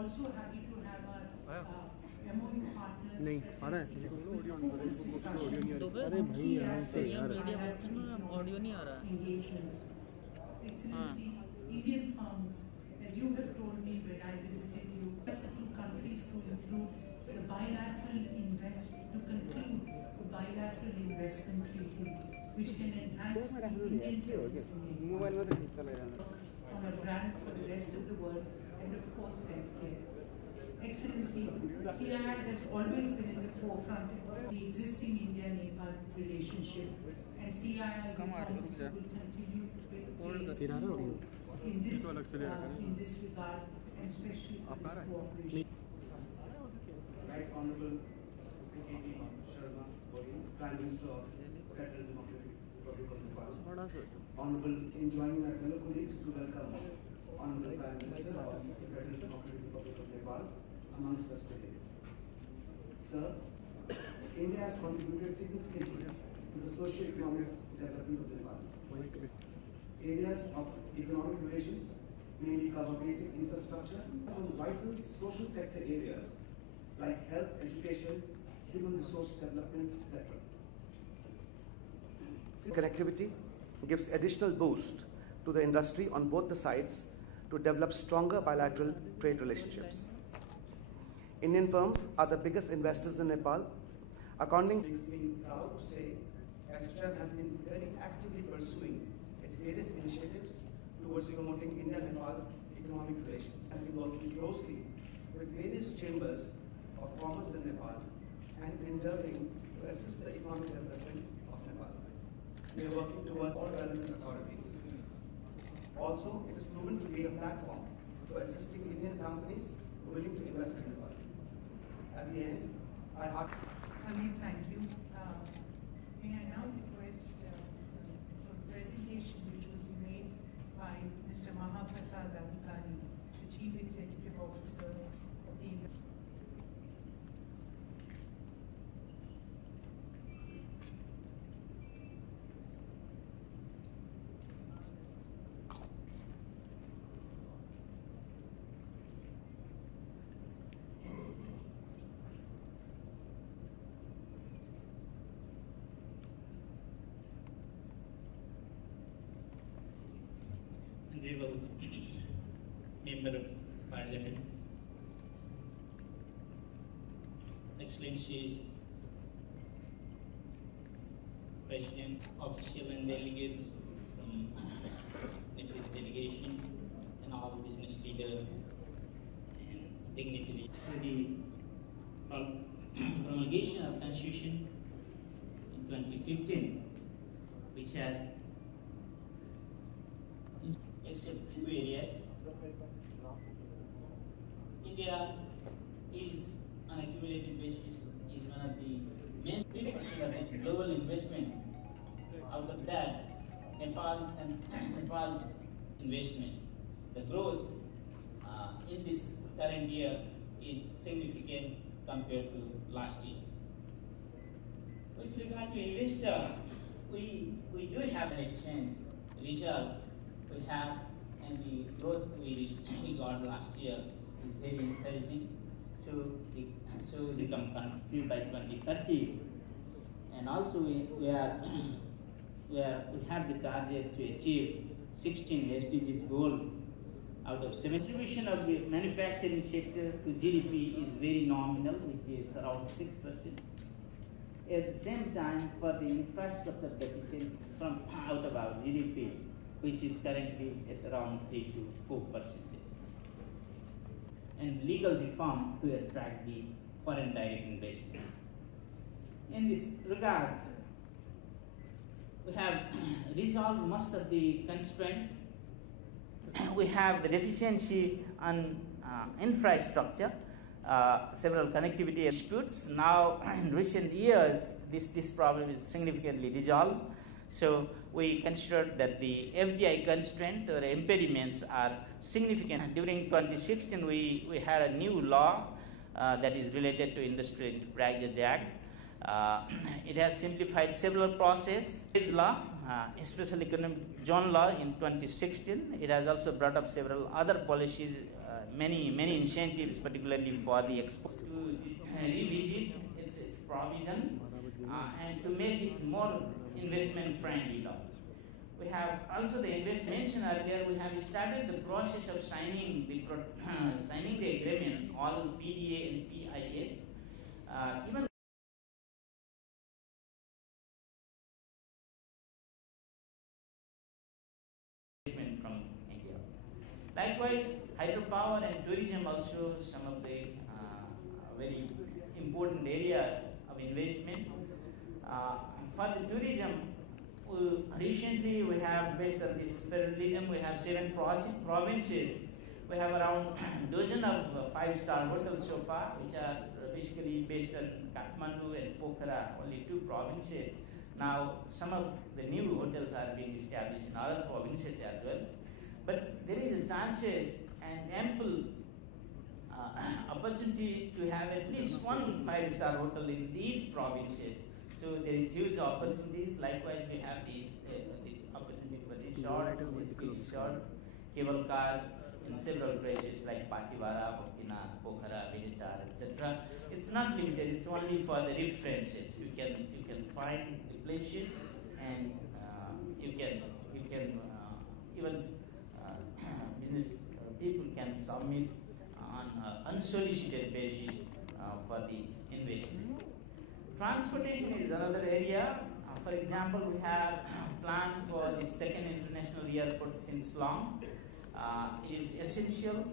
also happy to have our MOU partners focused discussions on key aspects of bilateral economic engagement. Excellency, Indian firms, as you have told me when I visited you, the two countries to conclude the bilateral investment treaty, which can enhance the Indian presence in Nepal on a brand for the rest of the world, and of course healthcare. Excellency, CII has always been in the forefront of the existing India-Nepal relationship, and CII promise will continue to play a role in this regard, and especially for this cooperation. Right Honorable Mr. K.T. Sharma, Prime Minister of Federal Democratic Republic of Nepal. Honorable, enjoining my fellow colleagues to welcome Honorable Prime Minister of the Federal Democratic Republic of Nepal amongst us today. Sir, India has contributed significantly to the socio-economic development of Nepal. Areas of economic relations mainly cover basic infrastructure, some vital social sector areas like health, education, human resource development, etc. Connectivity gives additional boost to the industry on both the sides to develop stronger bilateral trade relationships. Indian firms are the biggest investors in Nepal. According Makes me proud to say ASSOCHAM has been very actively pursuing its various initiatives towards promoting India-Nepal economic relations. Has been working closely with various chambers of commerce in Nepal and endeavoring to assist the economic development of Nepal. We are working toward all relevant authorities. Also, it is proven to be a platform for assisting Indian companies willing to invest in Nepal. At the end, I heart. Sameer, thank you. May I now request for the presentation which will be made by Mr. Mahaprasad Adhikari, the Chief Executive Officer of the Honorable Member of Parliament, Excellencies, President, official and delegates from Nepalese delegation, and all business leaders and dignitaries. For the promulgation of Constitution in 2015, which has, except few areas, India is on a cumulative basis is one of the main 3% of the global investment. Out of that, Nepal's investment, the growth in this current year is significant compared to last year. With regard to investor, we do have an exchange result we have, and the growth we got last year is very encouraging. So they come confident by 2030, and also we have the target to achieve 16 SDGs goal out of 7. Contribution of the manufacturing sector to GDP is very nominal, which is around 6%. At the same time, for the infrastructure deficiency from out of our GDP, which is currently at around 3 to 4%. And legal reform to attract the foreign direct investment. In this regard, we have resolved most of the constraints. We have the deficiency on infrastructure, several connectivity disputes. Now, in recent years, this problem is significantly resolved. So we considered that the FDI constraint or impediments are significant. During 2016, we had a new law that is related to Industrial Enterprises Act. It has simplified several processes. This law special economic zone law in 2016. It has also brought up several other policies, many incentives, particularly for the export, to revisit its provision and to make it more investment friendly law. We have also the investment mentioned earlier. We have started the process of signing the agreement called PDA and PIA. Even from India. Likewise, hydropower and tourism also some of the very important areas of investment. For the tourism, recently we have, based on this federalism, we have 7 provinces. We have around a dozen of 5-star hotels so far, which are basically based on Kathmandu and Pokhara, only 2 provinces. Now, some of the new hotels are being established in other provinces as well. But there is a chances and ample opportunity to have at least 1 5-star hotel in these provinces. So there is huge opportunities. Likewise, we have this opportunity for resorts, ski resorts, cable cars in several places like Patiwara, Bhaktina, Pokhara, Viditar, etc. It's not limited. It's only for the references. You can find the places, and you can even business people can submit on unsolicited basis for the investment. Transportation is another area. For example, we have planned for the 2nd international airport since long. It is essential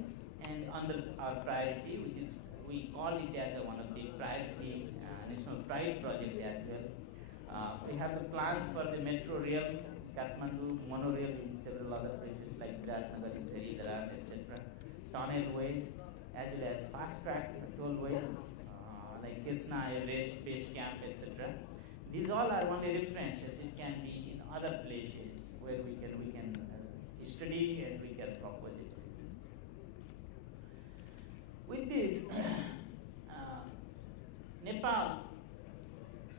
and under our priority, which is, we call it as one of the priority national pride project as well. We have the plan for the metro rail, Kathmandu, monorail in several other places like Viratnagar, Haridwar, etc. Tunnel ways, as well as fast track tollways like Krishna, Everest, Base Camp, etc. These all are only references. It can be in other places where we can study and we can propose it. With this, Nepal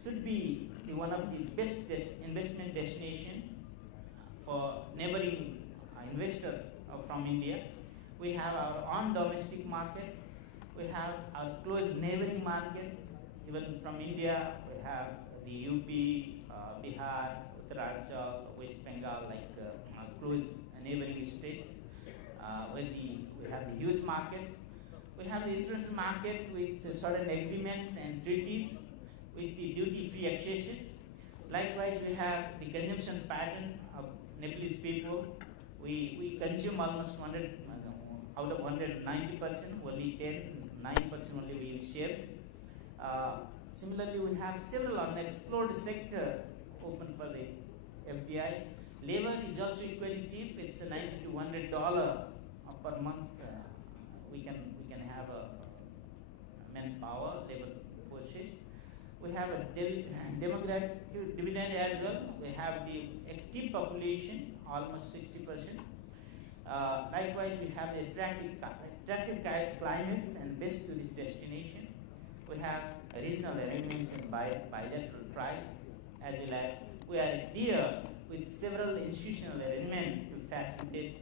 should be one of the best investment destination for neighboring investor from India. We have our own domestic market. We have our close neighboring market. Even from India, we have the UP, Bihar, Uttarakhand, West Bengal, like our close neighboring states. We have the huge market. We have the international market with certain agreements and treaties with the duty-free accesses. Likewise, we have the consumption pattern of Nepalese people. We consume almost 100 out of 190%, only 9% only we share. Similarly, we have several unexplored sector open for the FDI. Labor is also equally cheap. It's $90 to $100 per month. We can have a manpower, labor forces. We have a demographic dividend as well. We have the active population, almost 60%. Likewise, we have the attractive climates and best tourist destination. We have regional arrangements and bilateral ties, as well as we are here with several institutional arrangements to facilitate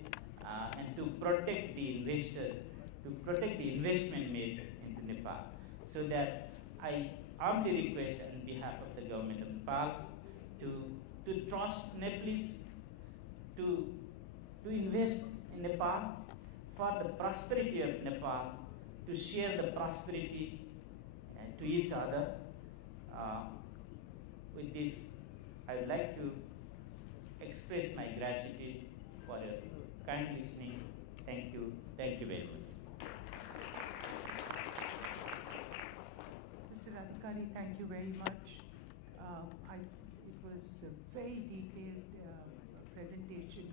and to protect the investor, to protect the investment made into Nepal. So that I humbly request on behalf of the government of Nepal to trust Nepalese to invest in Nepal for the prosperity of Nepal, to share the prosperity to each other. With this, I would like to express my gratitude for your kind listening. Thank you. Thank you very much. Mr. Adhikari, thank you very much. It was a very detailed presentation,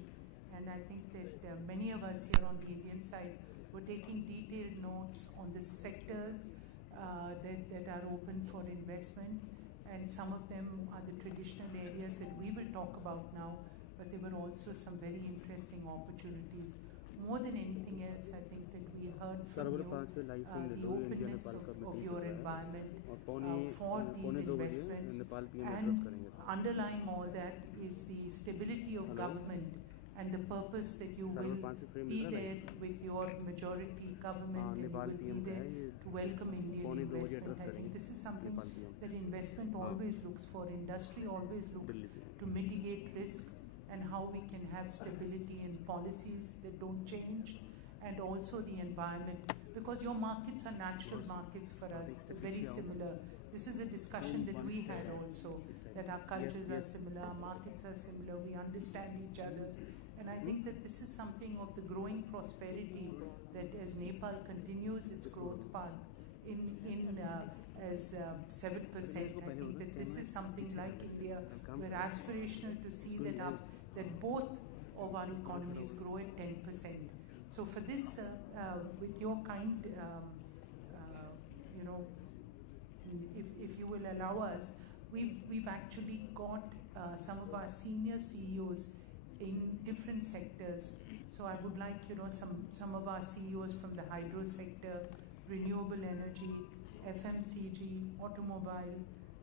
and I think that many of us here on the Indian side were taking detailed notes on the sectors that are open for investment, and some of them are the traditional areas that we will talk about now, but there were also some very interesting opportunities more than anything else, I think that we heard from you the openness of your environment for these investments, and underlying all that is the stability of government and the purpose that you will be there with your majority government, and you will be there to welcome Indian investment. I think this is something that investment always looks for. Industry always looks to mitigate risk and how we can have stability in policies that don't change, and also the environment, because your markets are natural markets for us, very similar. This is a discussion that we had also, that our cultures are similar, our markets are similar, we understand each other. And I think that this is something of the growing prosperity, that as Nepal continues its growth path as 7%, I think that this is something like India. We're aspirational to see that both of our economies grow at 10%. So for this, with your kind, if you will allow us, we've actually got some of our senior CEOs in different sectors. So I would like, some of our CEOs from the hydro sector, renewable energy, FMCG, automobile,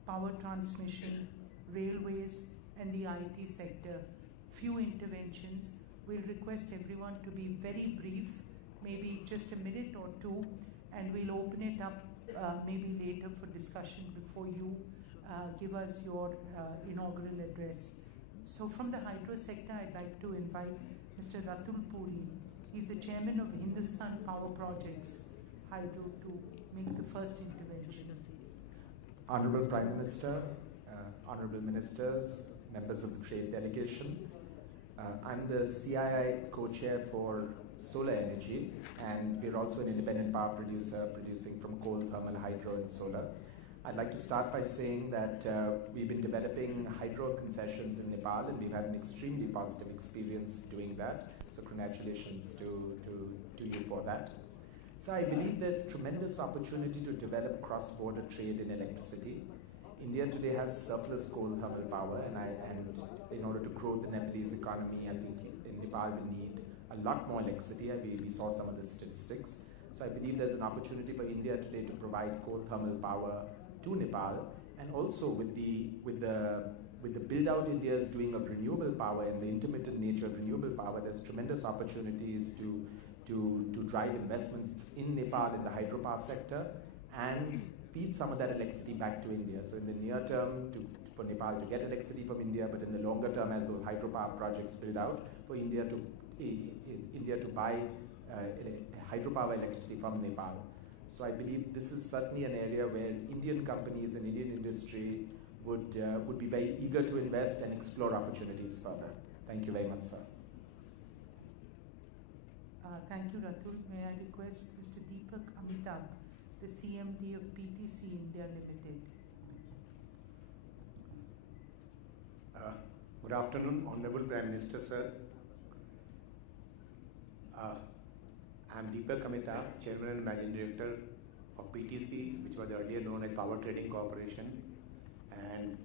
power transmission, railways, and the IT sector. Few interventions. We'll request everyone to be very brief, maybe just a minute or two, and we'll open it up maybe later for discussion before you give us your inaugural address. So from the hydro sector, I'd like to invite Mr. Ratul Puri. He's the chairman of Hindustan Power Projects Hydro, to make the first intervention. Honorable Prime Minister, Honorable Ministers, members of the trade delegation, I'm the CII co-chair for solar energy, and we're also an independent power producer producing from coal, thermal, hydro, and solar. I'd like to start by saying that we've been developing hydro concessions in Nepal, and we've had an extremely positive experience doing that. So congratulations to you for that. So I believe there's tremendous opportunity to develop cross-border trade in electricity. India today has surplus coal thermal power, and in order to grow the Nepalese economy, I think in Nepal we need a lot more electricity. We saw some of the statistics. So I believe there's an opportunity for India today to provide coal thermal power to Nepal, and also with the build out India is doing of renewable power and the intermittent nature of renewable power, there's tremendous opportunities to drive investments in Nepal in the hydropower sector and feed some of that electricity back to India. So in the near term, for Nepal to get electricity from India, but in the longer term, as those hydropower projects build out, for India to buy hydropower electricity from Nepal. So I believe this is certainly an area where Indian companies and Indian industry would be very eager to invest and explore opportunities further. Thank you very much, sir. Thank you, Ratul. May I request Mr. Deepak Amitabh, the CMD of PTC India Limited. Good afternoon, Honorable Prime Minister, sir. I'm Deepak Amitabh, Chairman and Managing Director of PTC, which was earlier known as Power Trading Corporation. And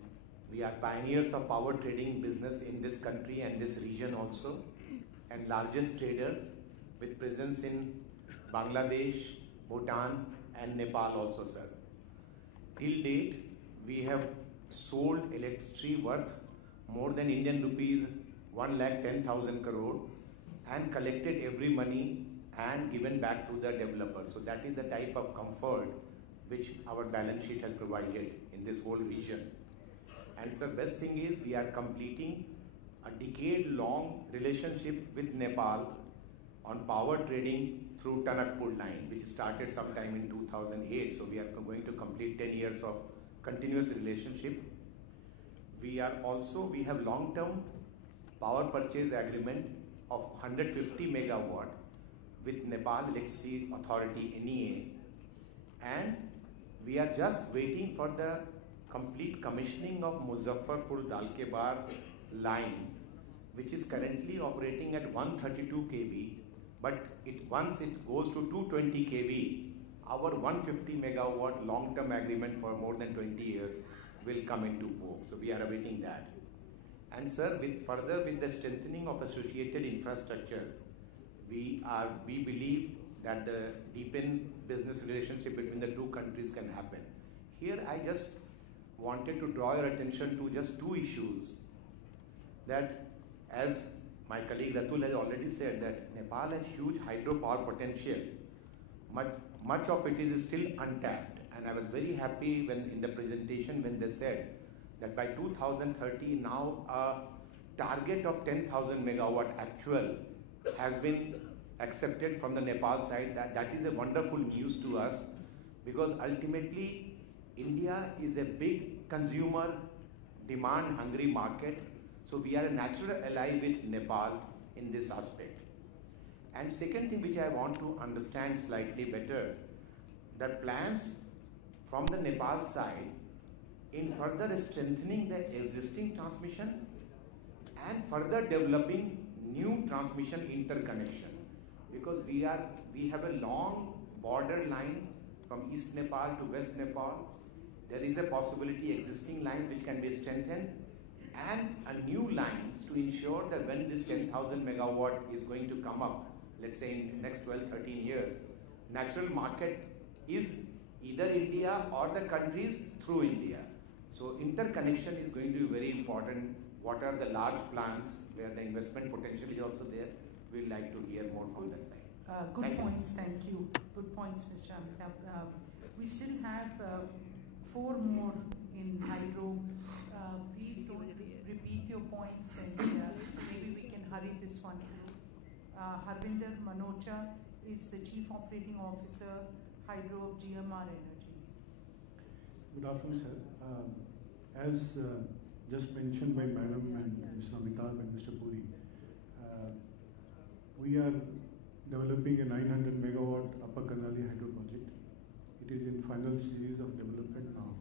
we are pioneers of power trading business in this country and this region also, and largest trader with presence in Bangladesh, Bhutan, and Nepal also, sir. Till date, we have sold electricity worth more than Indian rupees 1,10,000 crore and collected every money and given back to the developers. So that is the type of comfort which our balance sheet has provided in this whole region. And the best thing is we are completing a decade-long relationship with Nepal on power trading through Tanakpur line, which started sometime in 2008. So we are going to complete 10 years of continuous relationship. We have long-term power purchase agreement of 150 megawatt with Nepal Electricity Authority, NEA, and we are just waiting for the complete commissioning of Muzaffarpur-Dalkebar line, which is currently operating at 132 kV, but once it goes to 220 kV, our 150 megawatt long-term agreement for more than 20 years will come into vogue. So we are awaiting that. And sir, with the strengthening of associated infrastructure, we we believe that the deepened business relationship between the two countries can happen. Here I just wanted to draw your attention to just two issues that, as my colleague Ratul has already said, that Nepal has huge hydropower potential. Much of it is still untapped, and I was very happy when in the presentation when they said that by 2030 now a target of 10,000 megawatt actual has been accepted from the Nepal side. That is a wonderful news to us, because ultimately India is a big consumer, demand hungry market, so we are a natural ally with Nepal in this aspect. And second thing which I want to understand slightly better, the plans from the Nepal side in further strengthening the existing transmission and further developing new transmission interconnection, because we have a long border line from East Nepal to West Nepal. There is a possibility existing lines which can be strengthened and a new lines to ensure that when this 10,000 megawatt is going to come up, let's say in the next 12-13 years, natural market is either India or the countries through India. So interconnection is going to be very important. What are the large plans where the investment potential is also there? We'd like to hear more from that side. Good points, thank you. Good points, Mr. Amitabh. We still have 4 more in hydro. Please don't repeat your points, and maybe we can hurry this one through. Harvinder Manocha is the Chief Operating Officer, Hydro of GMR Energy. Good afternoon, sir. As just mentioned by Madam and Mr. Amitabh and Mr. Puri, we are developing a 900 megawatt Upper Karnali hydro project. It is in final stages of development now,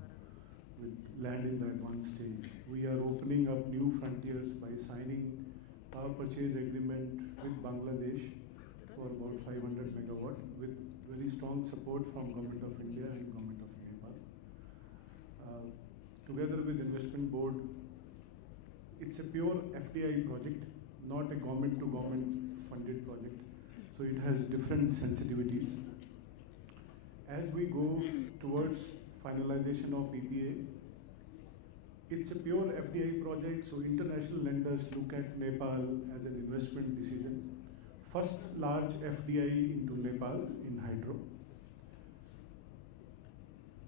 with land in the advanced stage. We are opening up new frontiers by signing power purchase agreement with Bangladesh for about 500 megawatt, with very strong support from Government of India and Government of Nepal. Together with Investment Board, it's a pure FDI project, not a government-to-government funded project. So it has different sensitivities. As we go towards finalization of PPA, it's a pure FDI project, so international lenders look at Nepal as an investment decision. First large FDI into Nepal in hydro.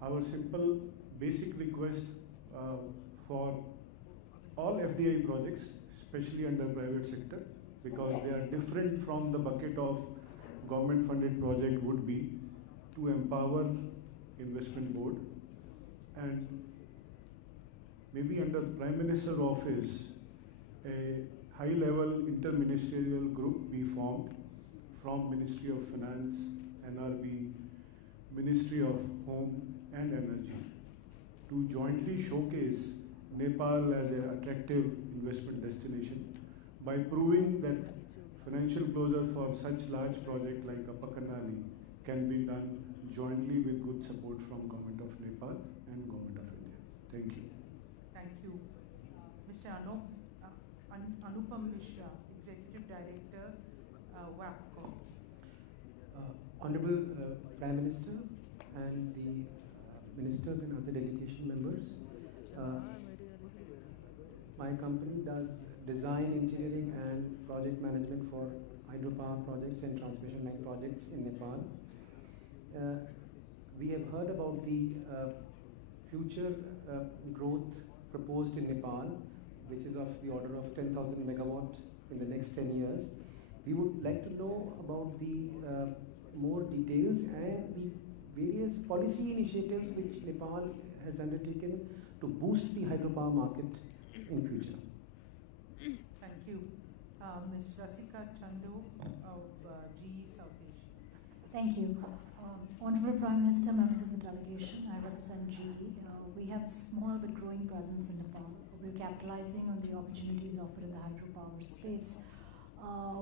Our simple basic request for all FDI projects, especially under private sector, because they are different from the bucket of government funded project, would be to empower Investment Board, and maybe under Prime Minister office, a high-level interministerial group be formed from Ministry of Finance, NRB, Ministry of Home and Energy, to jointly showcase Nepal as an attractive investment destination by proving that financial closure for such large project like Upper Karnali can be done jointly with good support from Government of Nepal and Government of India. Thank you. Thank you. Mr. Anupam Mishra, Executive Director, WAPCOS. Honorable Prime Minister and the ministers and other delegation members, my company does design, engineering and project management for hydropower projects and transmission line projects in Nepal. We have heard about the future growth proposed in Nepal, which is of the order of 10,000 megawatt in the next 10 years. We would like to know about the more details and the various policy initiatives which Nepal has undertaken to boost the hydropower market in future. Thank you. Ms. Rasika Chandu of GE South Asia. Thank you. Honorable Prime Minister, members of the delegation, I represent GE. We have a small but growing presence in Nepal. We're capitalizing on the opportunities offered in the hydropower space.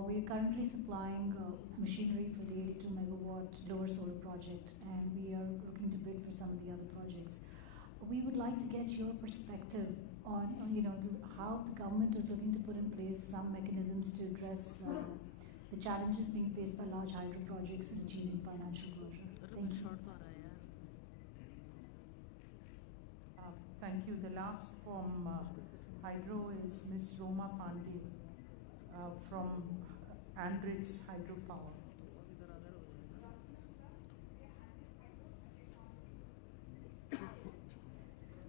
We are currently supplying machinery for the 82 megawatt lower solar project, and we are looking to bid for some of the other projects. We would like to get your perspective on how the government is looking to put in place some mechanisms to address the the challenges being faced by large hydro projects in achieving financial closure. Thank you. Thank you. The last from Hydro is Ms. Roma Pandey from Andritz Hydropower.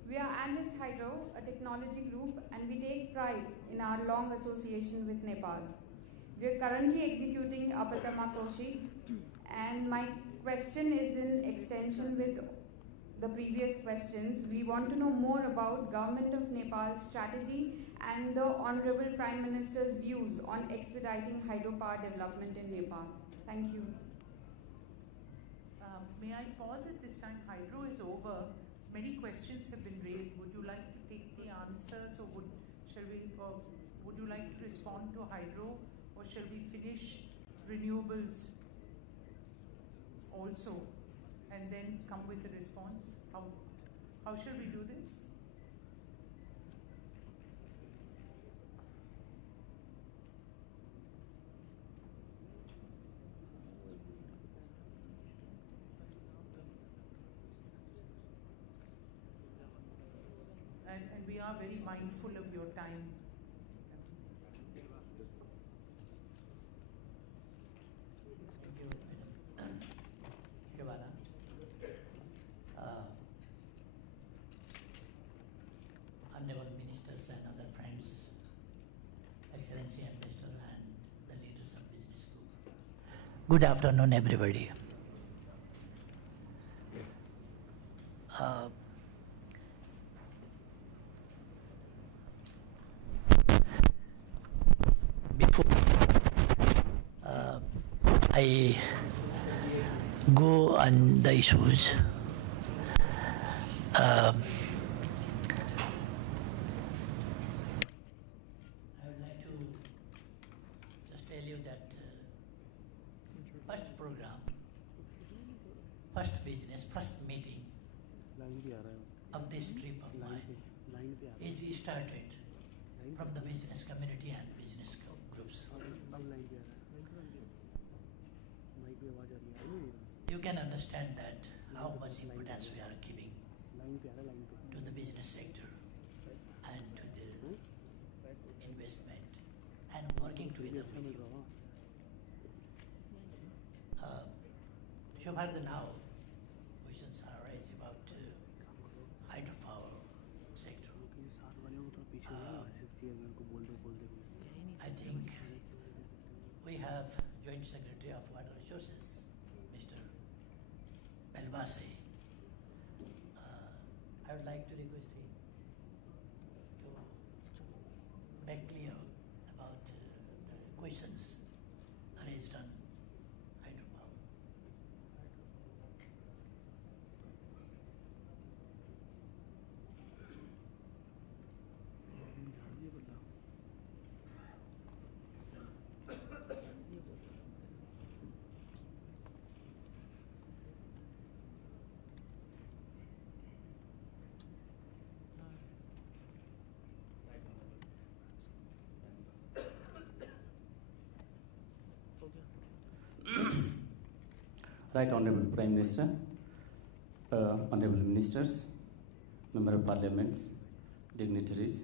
We are Andritz Hydro, a technology group, and we take pride in our long association with Nepal. We are currently executing Apatama Koshi, and my question is in extension with the previous questions. We want to know more about Government of Nepal's strategy and the Honorable Prime Minister's views on expediting hydropower development in Nepal. Thank you. May I pause at this time? Hydro is over. Many questions have been raised. Would you like to take the answers, or would you like to respond to Hydro, or shall we finish renewables also and then come with a response? How shall we do this? And we are very mindful of your time. Honorable ministers and other friends, Excellency Ambassador and the leaders of business group. Good afternoon, everybody. Before I go on the issues, I would like to just tell you that first program, first business, first meeting of this trip of mine is started from the business community and business groups. You can understand that how much importance we are giving to the business sector and to the investment and working together with you. So far now, questions are raised about hydropower sector. I think we have Joint Secretary of Water Resources, Mr. Belbase. I would like to request him to make clear about the questions raised on hydropower. Right Honorable Prime Minister, Honorable Ministers, Member of Parliaments, dignitaries.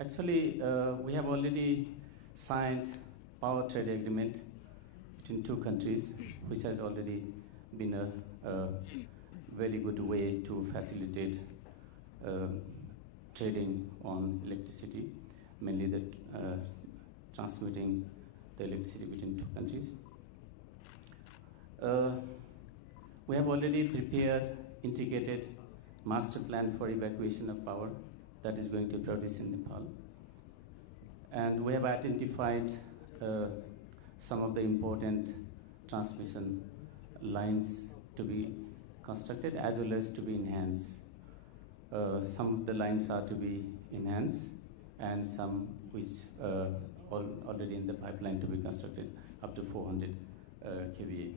Actually, we have already signed power trade agreement between two countries, which has already been a very good way to facilitate trading on electricity, mainly the transmitting the electricity between two countries. We have already prepared integrated master plan for evacuation of power that is going to be produced in Nepal. And we have identified some of the important transmission lines to be constructed as well as to be enhanced. Some of the lines are to be enhanced and some which already in the pipeline to be constructed up to 400 kVA.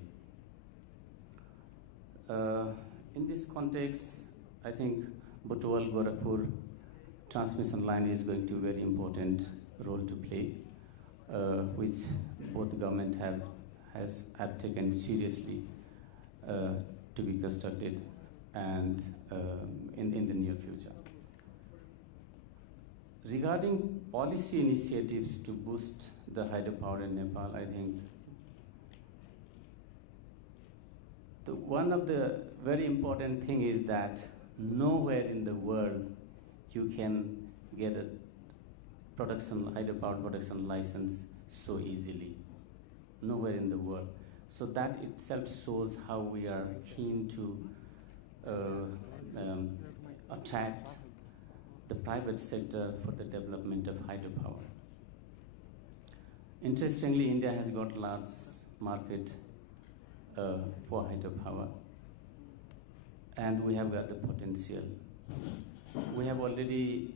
In this context, I think Butwal-Gorakhpur transmission line is going to be a very important role to play. which both the government have taken seriously to be constructed and in the near future. Regarding policy initiatives to boost the hydropower in Nepal, I think one of the very important thing is that nowhere in the world you can get a hydropower production license so easily. Nowhere in the world. So that itself shows how we are keen to attract the private sector for the development of hydropower. Interestingly, India has got large market for hydropower, and we have got the potential. We have already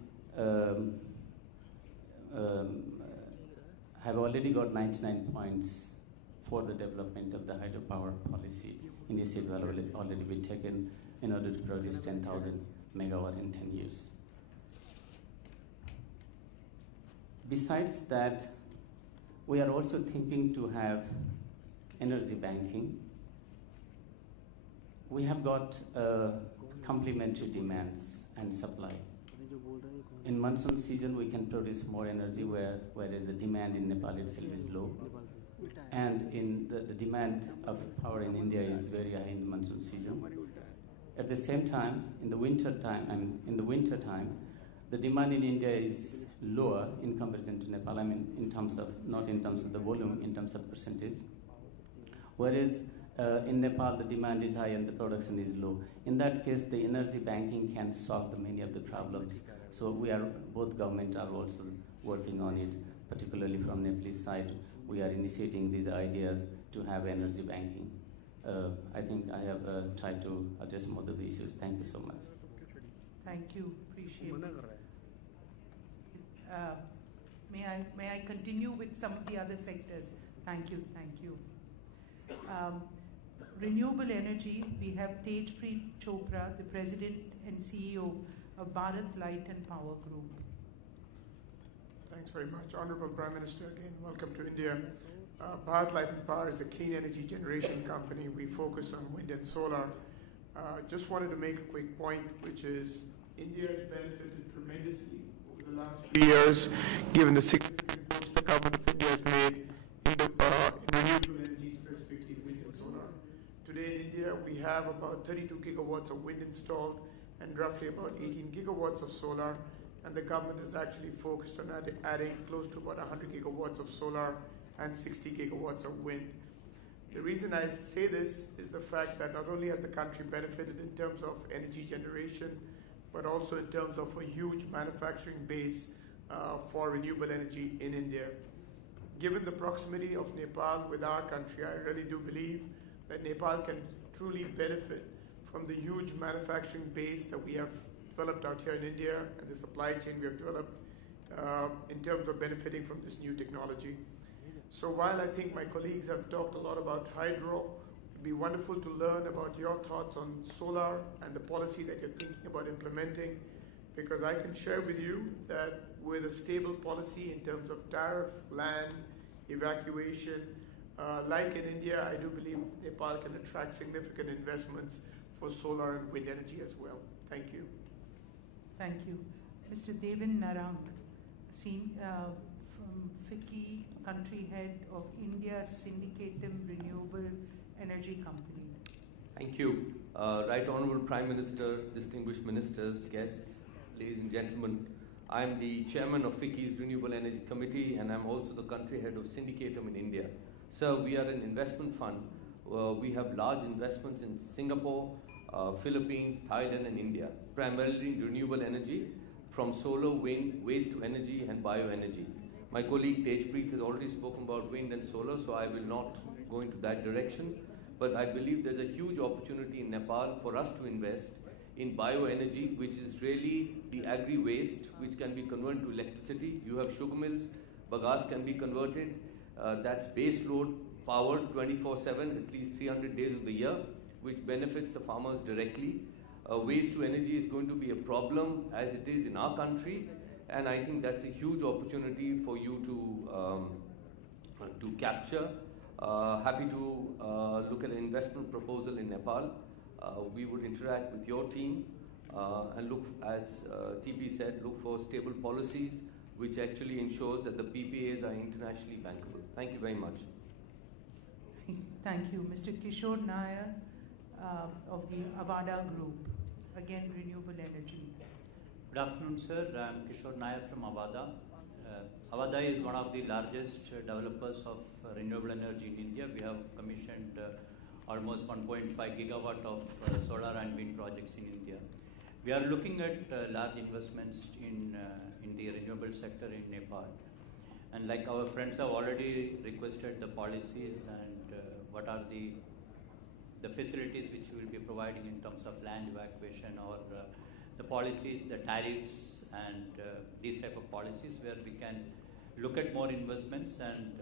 got 99 points for the development of the hydropower policy. Initiative will already be taken in order to produce 10,000 megawatt in 10 years. Besides that, we are also thinking to have energy banking. We have got complementary demands and supply. In monsoon season, we can produce more energy, whereas the demand in Nepal itself is low. And in the demand of power in India is very high in the monsoon season. At the same time, in the winter time, the demand in India is lower in comparison to Nepal. I mean, not in terms of the volume, in terms of percentage. Whereas in Nepal, the demand is high and the production is low. In that case, the energy banking can solve many of the problems. So both governments are also working on it, particularly from Nepalese side. We are initiating these ideas to have energy banking. I think I have tried to address most of the issues. Thank you so much. Thank you. Appreciate it. May I continue with some of the other sectors? Thank you. Renewable energy, we have Tejpreet Chopra, the President and CEO of Bharat Light and Power Group. Thanks very much. Honorable Prime Minister, again, welcome to India. Bharat Light and Power is a clean energy generation company. We focus on wind and solar. Just wanted to make a quick point, which is India has benefited tremendously over the last few years, given the significant push the government of India has made in renewable energy, specifically wind and solar. Today in India, we have about 32 gigawatts of wind installed and roughly about 18 gigawatts of solar, and the government is actually focused on adding close to about 100 gigawatts of solar and 60 gigawatts of wind. The reason I say this is the fact that not only has the country benefited in terms of energy generation, but also in terms of a huge manufacturing base for renewable energy in India. Given the proximity of Nepal with our country, I really do believe that Nepal can truly benefit from the huge manufacturing base that we have developed out here in India and the supply chain we have developed in terms of benefiting from this new technology. So while I think my colleagues have talked a lot about hydro, it'd be wonderful to learn about your thoughts on solar and the policy that you're thinking about implementing, because I can share with you that with a stable policy in terms of tariff, land, evacuation, like in India, I do believe Nepal can attract significant investments for solar and wind energy as well. Thank you. Thank you. Mr. Devin Narang, from FICCI, country head of India Syndicatum Renewable Energy Company. Thank you. Right Honorable Prime Minister, distinguished ministers, guests, ladies and gentlemen, I am the chairman of FICCI's Renewable Energy Committee, and I'm also the country head of Syndicatum in India. So we are an investment fund. We have large investments in Singapore, Philippines, Thailand, and India, primarily in renewable energy, from solar, wind, waste to energy, and bioenergy. My colleague Tejpreet has already spoken about wind and solar, so I will not go into that direction. But I believe there's a huge opportunity in Nepal for us to invest in bioenergy, which is really the agri-waste, which can be converted to electricity. You have sugar mills, bagasse can be converted. That's base load powered 24/7, at least 300 days of the year, which benefits the farmers directly. Waste to energy is going to be a problem as it is in our country, and I think that's a huge opportunity for you to capture. Happy to look at an investment proposal in Nepal. We would interact with your team and look, as TP said, look for stable policies which actually ensures that the PPAs are internationally bankable. Thank you very much. Thank you. Mr. Kishore Nair of the Avada Group, again renewable energy. Good afternoon, sir. I'm Kishore Nair from Avada. Avada is one of the largest developers of renewable energy in India. We have commissioned almost 1.5 gigawatt of solar and wind projects in India. We are looking at large investments in the renewable sector in Nepal. And like our friends have already requested the policies and what are the facilities which we will be providing in terms of land evacuation or the policies, the tariffs and these type of policies where we can look at more investments and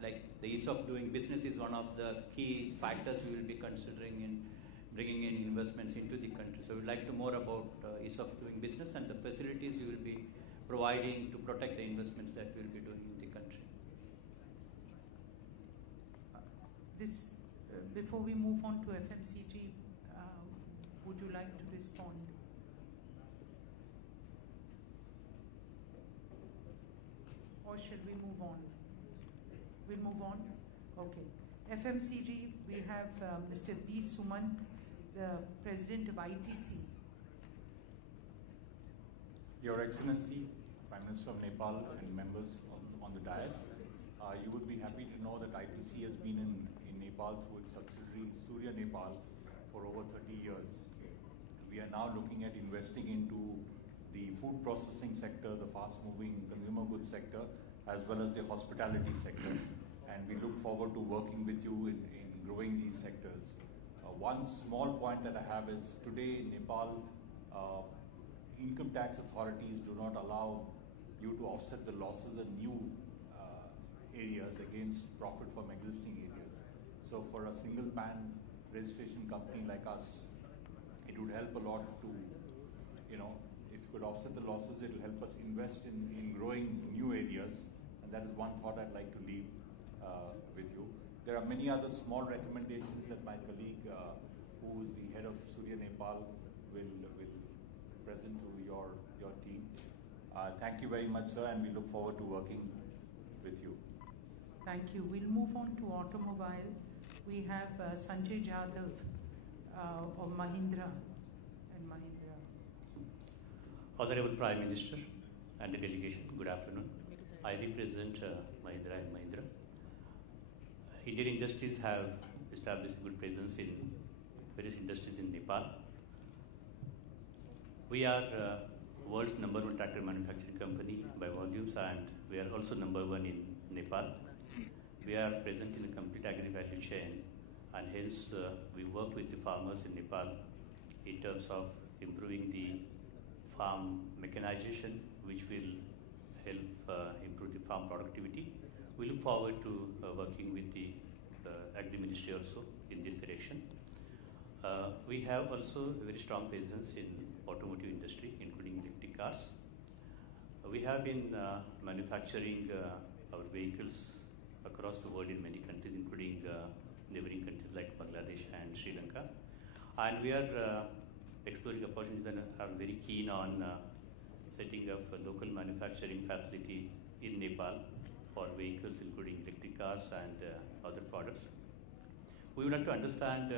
like the ease of doing business is one of the key factors we will be considering in bringing in investments into the country. So we'd like to more about ease of doing business and the facilities you will be providing to protect the investments that we'll be doing in the country. Before we move on to FMCG, would you like to respond? Or should we move on? We'll move on? Okay. FMCG, we have Mr. B. Sumant, the President of ITC. Your Excellency, Prime Minister of Nepal and members on the dais, you would be happy to know that ITC has been in Nepal through its subsidiary Surya Nepal for over 30 years. We are now looking at investing into the food processing sector, the fast-moving consumer goods sector, as well as the hospitality sector. And we look forward to working with you in growing these sectors. One small point that I have is today in Nepal, income tax authorities do not allow you to offset the losses in new areas against profit from existing areas. So for a single PAN registration company like us, it would help a lot to, if you could offset the losses, it will help us invest in growing new areas. And that is one thought I'd like to leave with you. There are many other small recommendations that my colleague, who is the head of Surya Nepal, will present to your team. Thank you very much, sir, and we look forward to working with you. Thank you. We'll move on to automobile. We have Sanjay Jadhav of Mahindra and Mahindra. Honorable Prime Minister and the delegation, good afternoon. I represent Mahindra and Mahindra. Indian industries have established a good presence in various industries in Nepal. We are world's #1 tractor manufacturing company by volumes, and we are also #1 in Nepal. We are present in the complete agri-value chain, and hence we work with the farmers in Nepal in terms of improving the farm mechanization, which will help improve the farm productivity. We look forward to working with the Agri-Ministry also in this direction. We have also a very strong presence in automotive industry, including electric cars. We have been manufacturing our vehicles across the world in many countries, including neighboring countries like Bangladesh and Sri Lanka. And we are exploring opportunities and are very keen on setting up a local manufacturing facility in Nepal for vehicles, including electric cars and other products. We would like to understand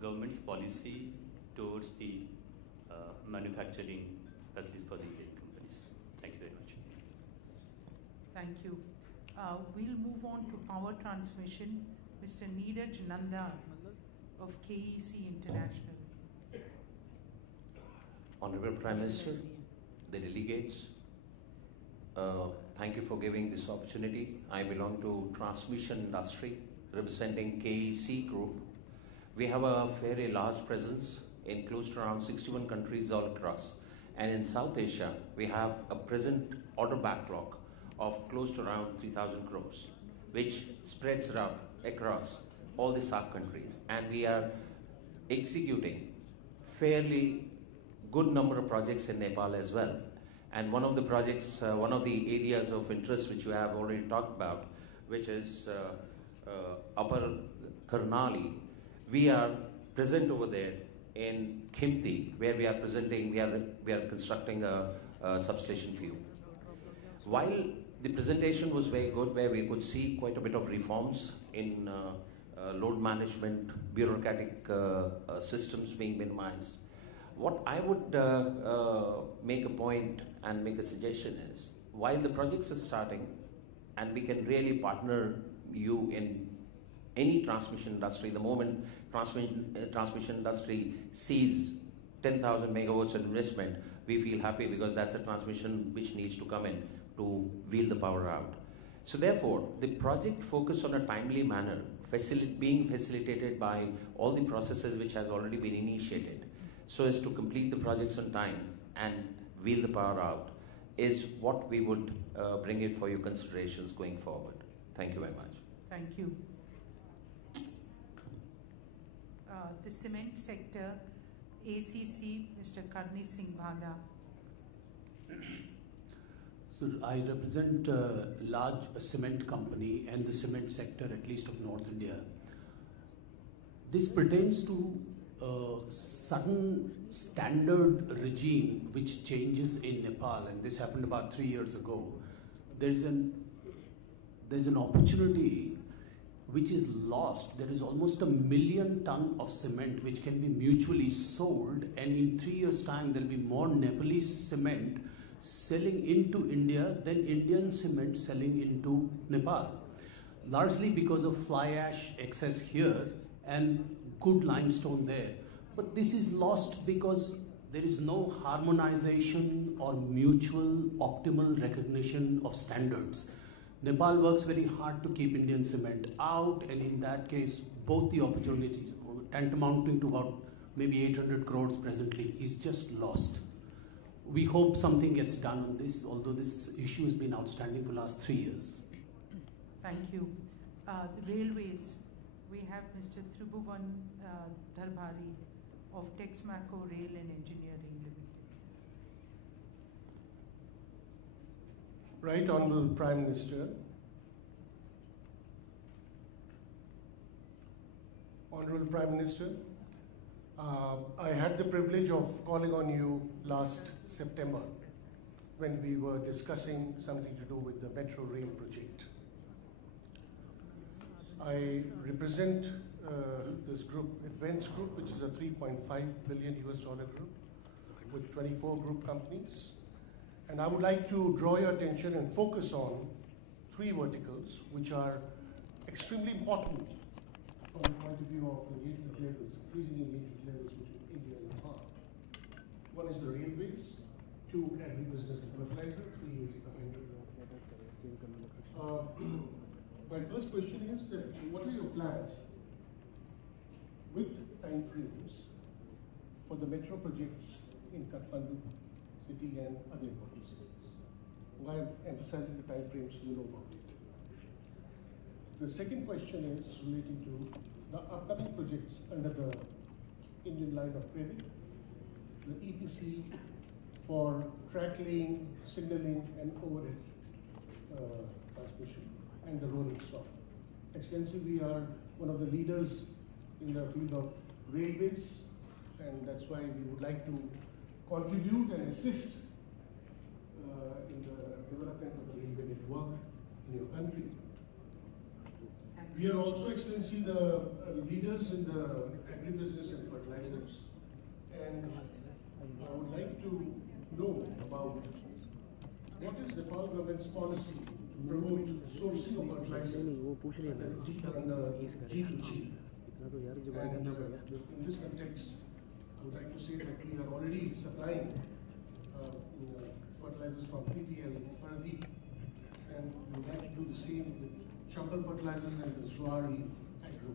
government's policy towards the manufacturing facilities for the Indian companies. Thank you very much. Thank you. We'll move on to power transmission. Mr. Neeraj Nanda of KEC International. Honorable Prime Minister, the delegates, thank you for giving this opportunity. I belong to transmission industry representing KEC Group. We have a very large presence in close to around 61 countries all across. And in South Asia, we have a present order backlog of close to around 3,000 crores, which spreads around across all the SAARC countries. And we are executing fairly good number of projects in Nepal as well. And one of the projects, one of the areas of interest which we have already talked about which is Upper Karnali. We are present over there in Khimti, where we are constructing a substation for you. While the presentation was very good, where we could see quite a bit of reforms in load management, bureaucratic systems being minimized. What I would make a point and make a suggestion is, while the projects are starting, and we can really partner you in any transmission industry, the moment transmission industry sees 10,000 megawatts of investment, we feel happy because that's a transmission which needs to come in to wheel the power out. So therefore, the project focus on a timely manner, being facilitated by all the processes which has already been initiated, so as to complete the projects on time and wheel the power out, is what we would bring it for your considerations going forward. Thank you very much. Thank you. The cement sector, ACC, Mr. Karni Singh Bhada. So I represent a large cement company and the cement sector, at least of North India. This pertains to a sudden standard regime which changes in Nepal, and this happened about 3 years ago. There's an opportunity which is lost. There is almost 1 million tons of cement which can be mutually sold, and in 3 years' time there will be more Nepalese cement selling into India than Indian cement selling into Nepal, largely because of fly ash excess here and good limestone there. But this is lost because there is no harmonization or mutual optimal recognition of standards. Nepal works very hard to keep Indian cement out, and in that case, both the opportunities, tantamounting to about maybe 800 crores presently, is just lost. We hope something gets done on this, although this issue has been outstanding for the last 3 years. Thank you. The railways, we have Mr. Tribhuvan Dharbhari of Texmaco Rail and Engineering Limited. Right Honorable Prime Minister, Honorable Prime Minister, I had the privilege of calling on you last September when we were discussing something to do with the Metro Rail project. I represent this group, Advance Group, which is a $3.5 billion group with 24 group companies. And I would like to draw your attention and focus on 3 verticals which are extremely important from the point of view of engagement levels, increasing engagement levels between India and Nepal. One is the railways, 2 agribusiness and fertilizer, 3 is the hydro. My first question is that what are your plans with time frames for the metro projects in Kathmandu city and other important cities? Why I'm emphasizing the time frames, you know about it. The second question is relating to the upcoming projects under the Indian line of credit, the EPC for track laying, signaling, and overhead transmission, and the rolling stock. Excellency, we are one of the leaders in the field of railways, and that's why we would like to contribute and assist in the development of the railway network in your country. We are also, Excellency, the leaders in the agribusiness and fertilizers, and I would like to know about what is Nepal government's policy to promote sourcing of fertilizer under G2G. And in this context, I would like to say that we are already supplying fertilizers from PPL, Paradeep, and we would like to do the same with Champal Fertilizers and the Suari Agro,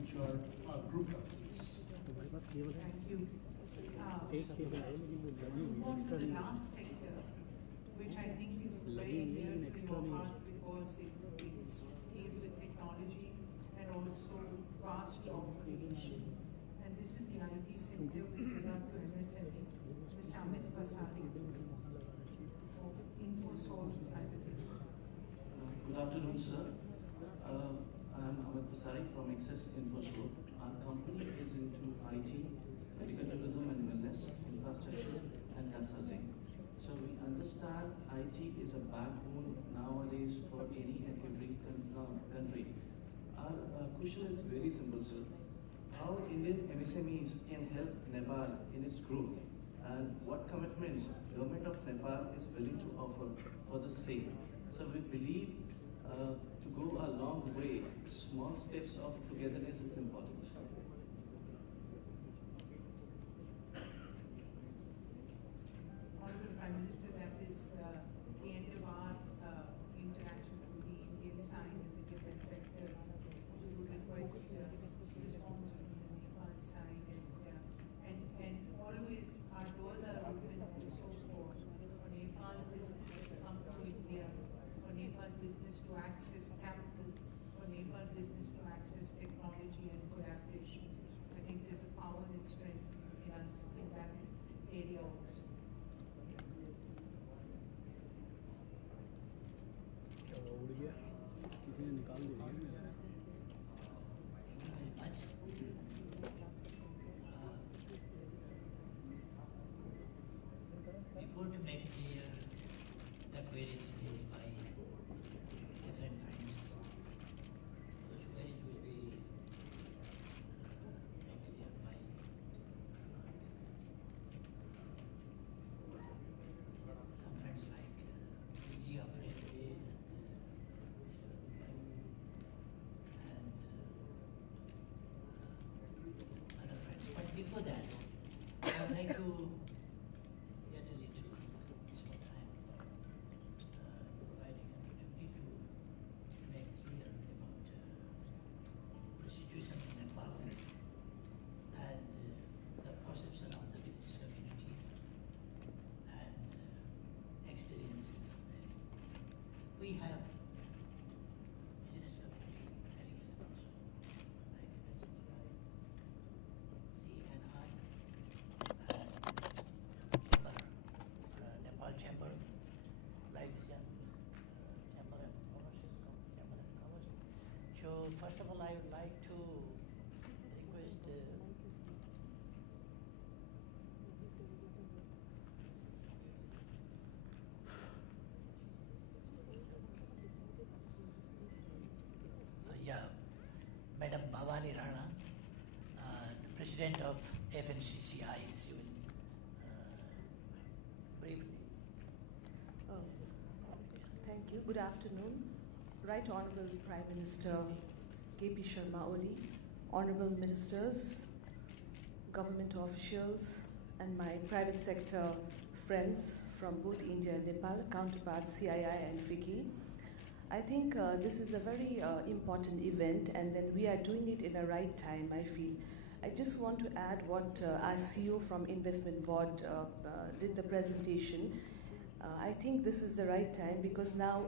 which are our group companies. Thank you. Move on to the last sector, which I think is very near to your heart because it deals with technology and also vast job creation. And this is the IT sector with regard to MSME. Mr. Amit Basari of Infosol Private Limited. Good afternoon, sir. IT, medical tourism and wellness, infrastructure, and consulting. So we understand IT is a backbone nowadays for any and every country. Our question is very simple, sir. How Indian MSMEs can help Nepal in its growth, and what commitments government of Nepal is willing to offer for the same. So we believe to go a long way, small steps of togetherness is important. Honorable Prime Minister, that is the end of our interaction from the Indian side and the different sectors. We would request response from the Nepal side, and always our doors are open also for Nepal business to come to India, for Nepal business to access capital, for Nepal business to access technology and collaborations. I think there's a power and strength in us in that area also. Before to make clear the queries raised by different friends, those queries will be made clear by some friends like DG of Railway and other friends. But before that, I would like to get a little some time for providing opportunity to make clear about the situation in Nepal and the perception of the business community and experiences of them. We have business community delegation also, like NCCI, CNI, Nepal Chamber, Live Vision, Chamber of Commerce, Chamber of Commerce. So first of all, I would like to request Madam Bhavani Rana, the President of FNCCI, she will briefly. Thank you. Good afternoon. Right Honorable Prime Minister K.P. Sharma Oli, Honorable Ministers, government officials, and my private sector friends from both India and Nepal, counterparts CII and FICCI. I think this is a very important event, and then we are doing it in a right time, I feel. I just want to add what our CEO from Investment Board did the presentation. I think this is the right time because now,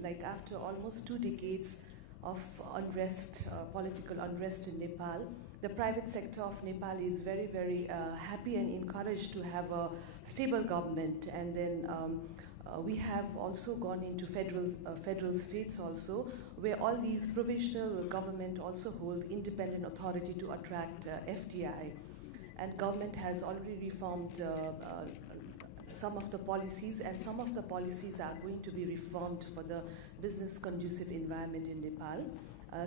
like after almost 2 decades of unrest, political unrest in Nepal, the private sector of Nepal is very, very happy and encouraged to have a stable government. And then we have also gone into federal states also, where all these provisional government also hold independent authority to attract FDI. And government has already reformed some of the policies, and some of the policies are going to be reformed for the business conducive environment in Nepal.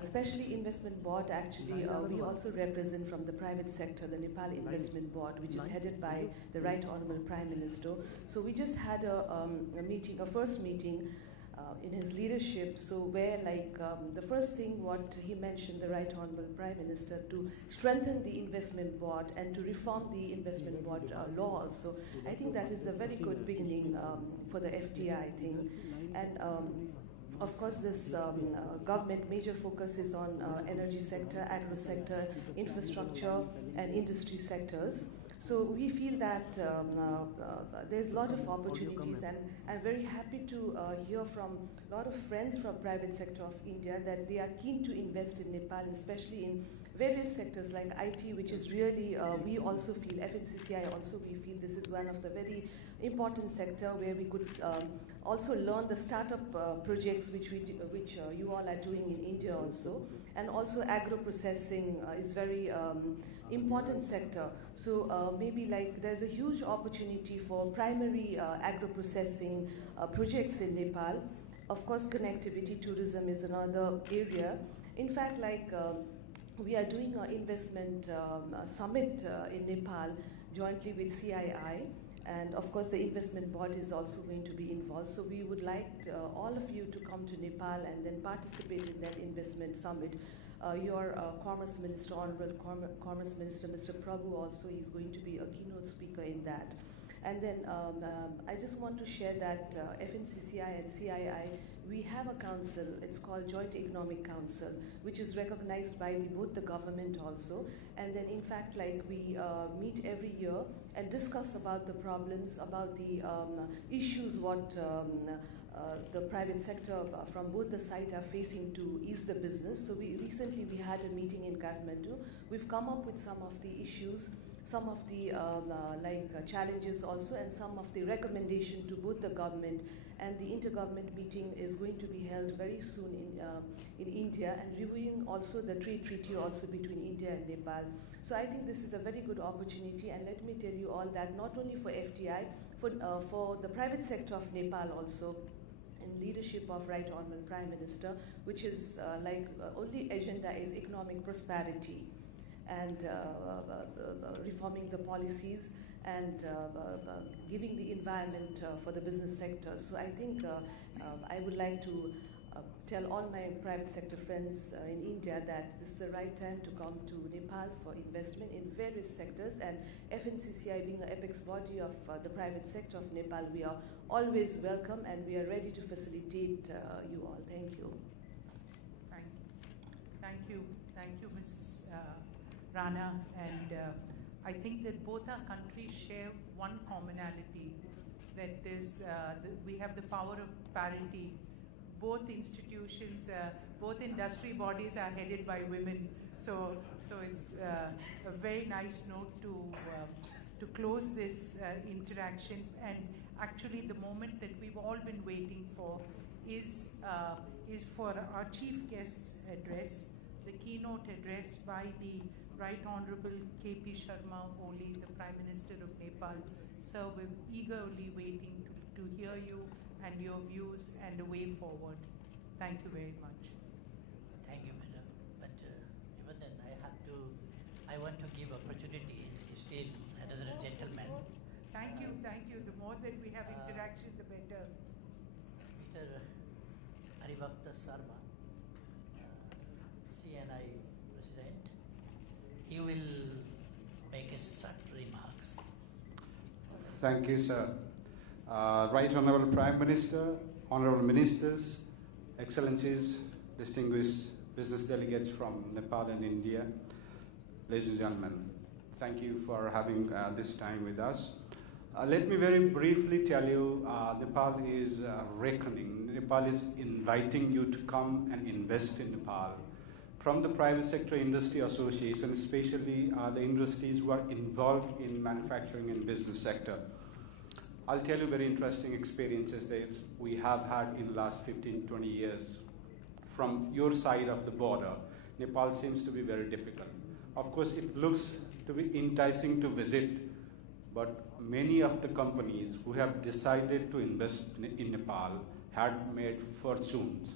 Especially Investment Board, actually, we also represent from the private sector, the Nepal Investment Board, which is headed by the Right Honorable Prime Minister. So we just had a meeting, a first meeting in his leadership, so where the first thing what he mentioned, the Right Honorable Prime Minister, to strengthen the Investment Board and to reform the Investment Board law also. I think that is a very good beginning for the FDI thing. And of course, this government major focus is on energy sector, agro sector, infrastructure, and industry sectors. So we feel that there's a lot of opportunities, and I'm very happy to hear from a lot of friends from private sector of India that they are keen to invest in Nepal, especially in various sectors like IT, which is really, we also feel, FNCCI also, we feel this is one of the very important sector where we could also learn the startup projects which you all are doing in India also. And also agro-processing is very important sector. So maybe like there's a huge opportunity for primary agro-processing projects in Nepal. Of course, connectivity tourism is another area. In fact, like we are doing an investment summit in Nepal jointly with CII. And of course, the investment board is also going to be involved. So we would like all of you to come to Nepal and then participate in that investment summit. Your Commerce Minister, Honorable Commerce Minister, Mr. Prabhu also is going to be a keynote speaker in that. And then I just want to share that FNCCI and CII, we have a council, it's called Joint Economic Council, which is recognized by both the government also. And then in fact, like we meet every year and discuss about the problems, about the issues what the private sector from both the sides are facing to ease the business. So recently we had a meeting in Kathmandu. We've come up with some of the issues, some of the challenges also, and some of the recommendation to both the government. And the intergovernment meeting is going to be held very soon in India, and reviewing also the trade treaty also between India and Nepal. So I think this is a very good opportunity, and let me tell you all that not only for FDI, for the private sector of Nepal also, in leadership of Right Honorable Prime Minister, which is only agenda is economic prosperity and reforming the policies and giving the environment for the business sector. So I think I would like to tell all my private sector friends in India that this is the right time to come to Nepal for investment in various sectors, and FNCCI being an apex body of the private sector of Nepal, we are always welcome and we are ready to facilitate you all. Thank you. Thank you. Thank you, Mrs. Rana. And I think that both our countries share one commonality, that we have the power of parity. Both institutions, both industry bodies are headed by women. So it's a very nice note to close this interaction. And actually, the moment that we've all been waiting for is for our chief guest's address, the keynote address by the Right Honorable K.P. Sharma Oli, the Prime Minister of Nepal. So we're eagerly waiting to hear you and your views and the way forward. Thank you very much. Thank you, madam. But even then, I want to give opportunity still another gentleman. Thank you. The more that we have interaction, the better. Mr. Haribhakta Sharma, CNI President, he will make a short remarks. Thank you, sir. Right Honorable Prime Minister, Honorable Ministers, Excellencies, distinguished business delegates from Nepal and India, ladies and gentlemen, thank you for having this time with us. Let me very briefly tell you, Nepal is reckoning. Nepal is inviting you to come and invest in Nepal. From the private sector industry association, especially the industries who are involved in manufacturing and business sector. I'll tell you very interesting experiences that we have had in the last 15, 20 years. From your side of the border, Nepal seems to be very difficult. Of course, it looks to be enticing to visit, but many of the companies who have decided to invest in Nepal had made fortunes.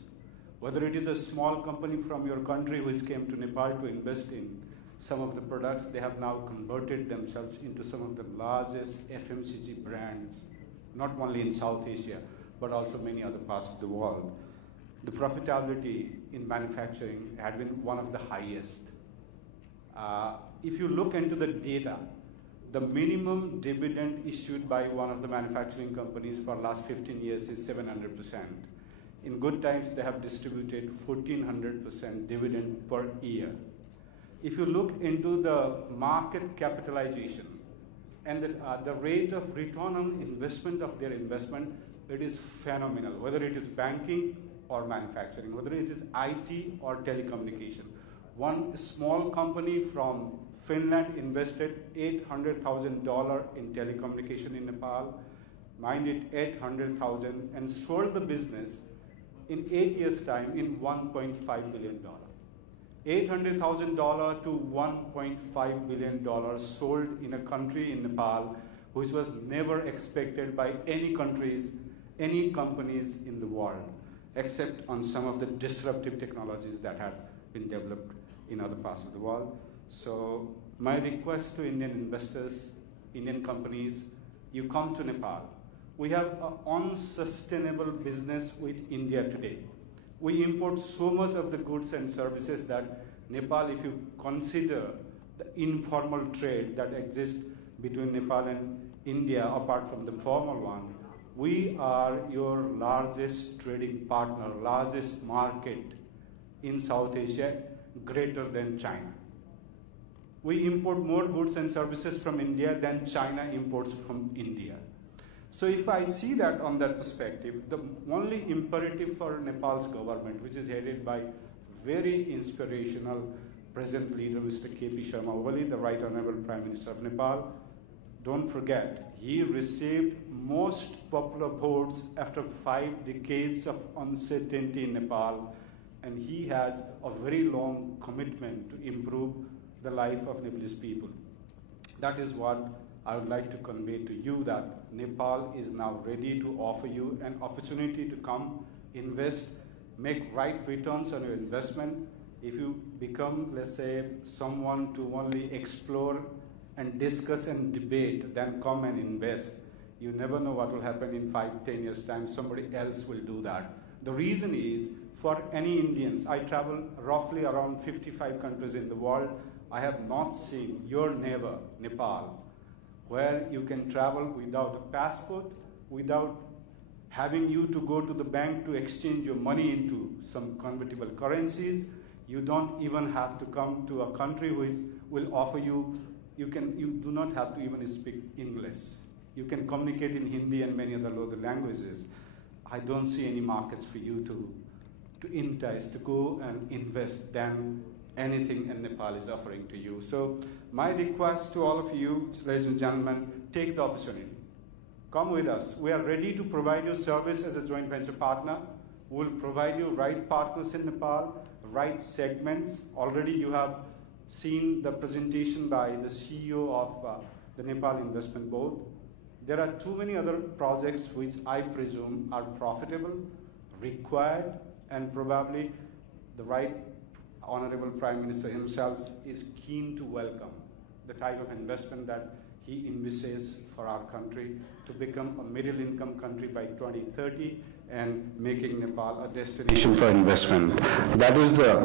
Whether it is a small company from your country which came to Nepal to invest in some of the products, they have now converted themselves into some of the largest FMCG brands, not only in South Asia, but also many other parts of the world. The profitability in manufacturing had been one of the highest. If you look into the data, the minimum dividend issued by one of the manufacturing companies for the last 15 years is 700%. In good times, they have distributed 1,400% dividend per year. If you look into the market capitalization and the rate of return on investment of their investment, it is phenomenal, whether it is banking or manufacturing, whether it is IT or telecommunication. One small company from Finland invested $800,000 in telecommunication in Nepal, mined it $800,000 and sold the business in 8 years' time in $1.5 billion. $800,000 to $1.5 billion sold in a country in Nepal which was never expected by any countries, any companies in the world, except on some of the disruptive technologies that have been developed in other parts of the world. So my request to Indian investors, Indian companies, you come to Nepal. We have an unsustainable business with India today. We import so much of the goods and services that Nepal, if you consider the informal trade that exists between Nepal and India, apart from the formal one, we are your largest trading partner, largest market in South Asia, greater than China. We import more goods and services from India than China imports from India. So if I see that on that perspective, the only imperative for Nepal's government, which is headed by very inspirational present leader, Mr. KP Sharma Oli, the Right Honorable Prime Minister of Nepal, don't forget, he received most popular votes after 5 decades of uncertainty in Nepal, and he had a very long commitment to improve the life of Nepalese people. That is what I would like to convey to you, that Nepal is now ready to offer you an opportunity to come, invest, make right returns on your investment. If you become, let's say, someone to only explore and discuss and debate, then come and invest. You never know what will happen in 5-10 years' time. Somebody else will do that. The reason is, for any Indians, I travel roughly around 55 countries in the world. I have not seen your neighbor, Nepal, where you can travel without a passport, without having you to go to the bank to exchange your money into some convertible currencies. You don't even have to come to a country which will offer you, you do not have to even speak English. You can communicate in Hindi and many other languages. I don't see any markets for you to entice, to go and invest than anything in Nepal is offering to you. So my request to all of you, ladies and gentlemen, take the opportunity. Come with us. We are ready to provide you service as a joint venture partner. We'll provide you right partners in Nepal, right segments. Already you have seen the presentation by the CEO of the Nepal Investment Board. There are too many other projects which I presume are profitable, required, and probably the Right Honorable Prime Minister himself is keen to welcome the type of investment that he envisages for our country to become a middle-income country by 2030 and making Nepal a destination for investment. That is the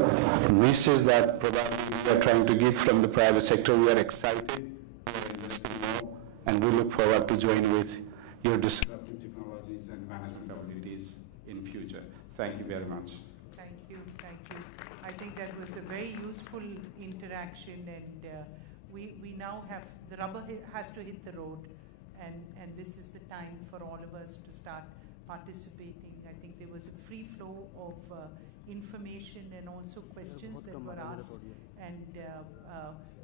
message that probably we are trying to give from the private sector. We are excited, we are investing more, and we look forward to join with your disruptive technologies and management abilities in future. Thank you very much. Thank you, thank you. I think that was a very useful interaction, and we now have, the rubber has to hit the road, and this is the time for all of us to start participating. I think there was a free flow of information and also questions that were asked, and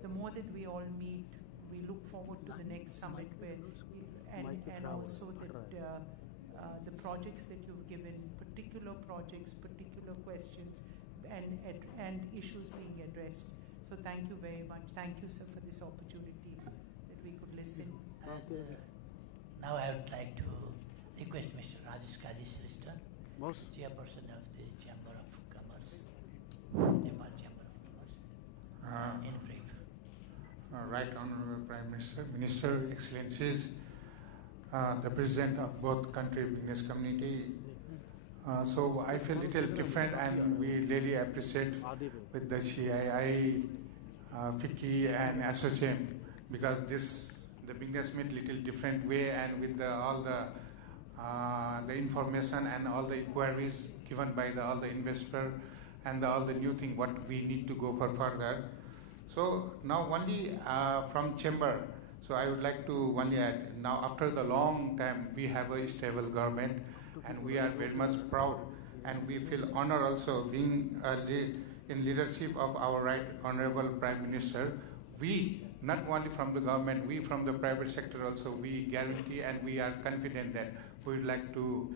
the more that we all meet, we look forward to the next summit where, and also that the projects that you've given, particular projects, particular questions, and issues being addressed. So thank you very much. Thank you, sir, for this opportunity that we could listen. Okay. Now I would like to request Mr. Rajesh Kaji Shrestha, Chairperson of the Chamber of Commerce, Nepal Chamber of Commerce, in brief. Right Honorable Prime Minister, Minister, Excellencies, the President of both country business community. So I feel a little different, and we really appreciate with the CII, FICCI and ASSOCHAM, because the business meet little different way, and with all the information and all the inquiries given by all the investor and all the new thing what we need to go for further. So now only from chamber, so I would like to only add, now after the long time we have a stable government, and we are very much proud, and we feel honor also being in leadership of our Right Honorable Prime Minister, we, not only from the government, we from the private sector also, we guarantee and we are confident that we would like to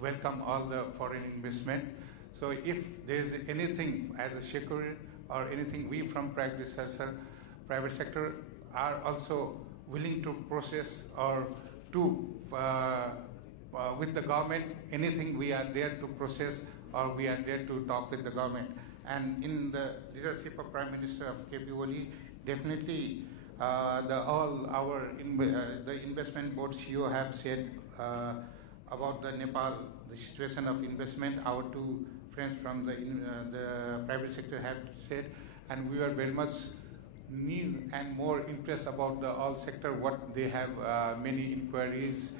welcome all the foreign investment. So if there is anything as a security or anything, we from private sector are also willing to process or to with the government, anything we are there to process or we are there to talk with the government. And in the leadership of Prime Minister of KP Oli, definitely the investment board CEO have said about the Nepal, the situation of investment. Our two friends from the private sector have said, and we are very much need and more interest about the all sector, what they have many inquiries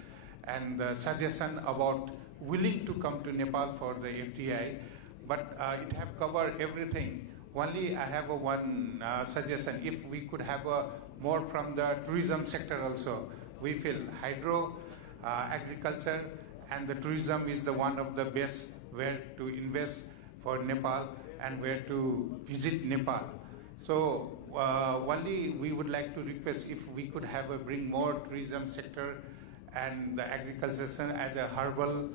and suggestion about willing to come to Nepal for the FDI, but it have covered everything. Only I have one suggestion, if we could have more from the tourism sector also. We feel hydro, agriculture and the tourism is the one of the best where to invest for Nepal and where to visit Nepal. So only we would like to request if we could have bring more tourism sector and the agriculture as a herbal.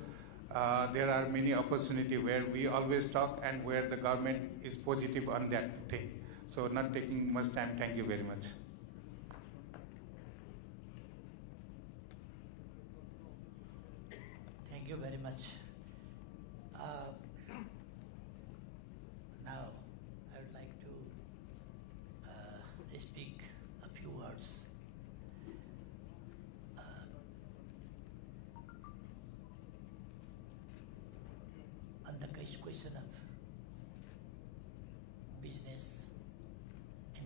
There are many opportunities where we always talk and where the government is positive on that thing. So not taking much time, thank you very much. Thank you very much. Now, I would like to speak a few words. On the question of business,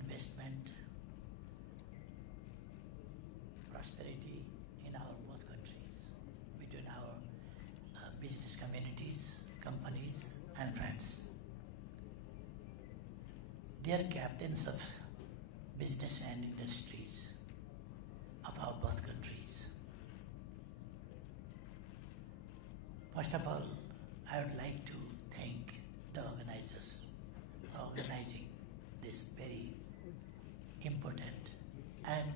investment, prosperity in our both countries, between our business communities, companies, and friends. Dear captains of business and industries of our both countries, first of all, I would like to thank the organizers for organizing this very important and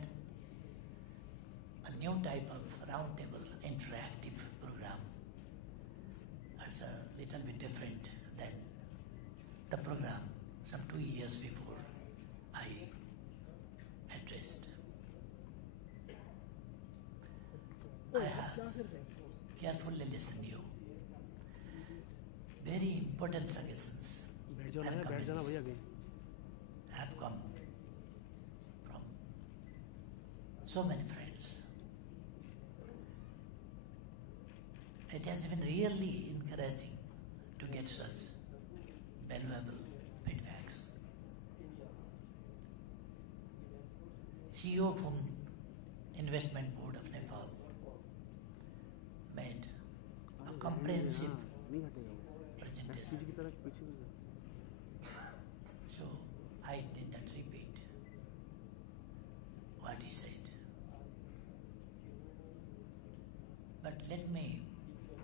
a new type of roundtable interactive program. It's a little bit different than the program some 2 years before I addressed. I have carefully listened to you. Very important suggestions and comments have come from so many friends. It has been really encouraging to get such valuable feedbacks. CEO from Investment Board of Nepal made a comprehensive presentation. So I did not repeat what he said. But let me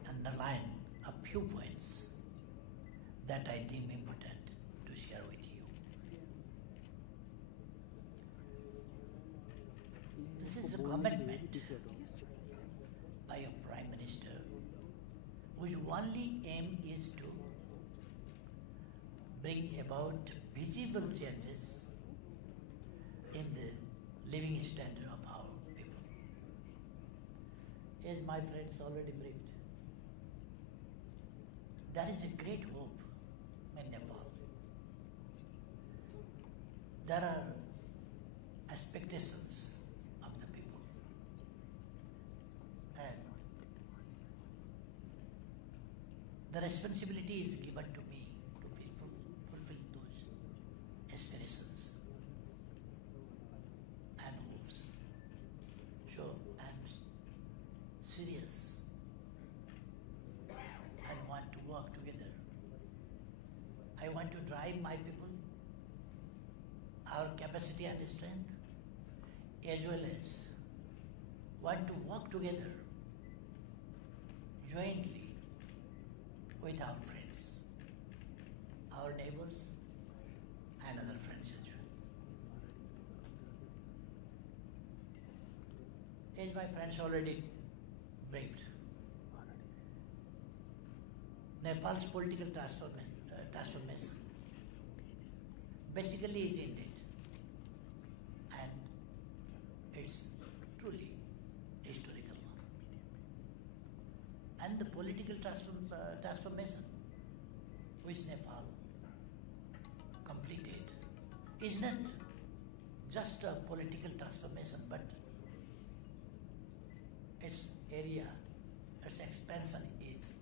underline a few points that I deem important to share with you. This is a commitment by a Prime Minister whose only aim is to bring about visible changes in the living standard of our people. As my friends already briefed, there is a great hope in Nepal. There are expectations of the people, and the responsibility is given to me to fulfill those aspirations and hopes. So I am serious and want to work together. I want to drive my people, our capacity and strength, as well as want to work together jointly with our friends, our neighbors, and other friends as well. As my friends already briefed, Nepal's political transformation basically is ended, and it's truly historical. And the political transformation which Nepal completed is not just a political transformation, but its area, its expansion is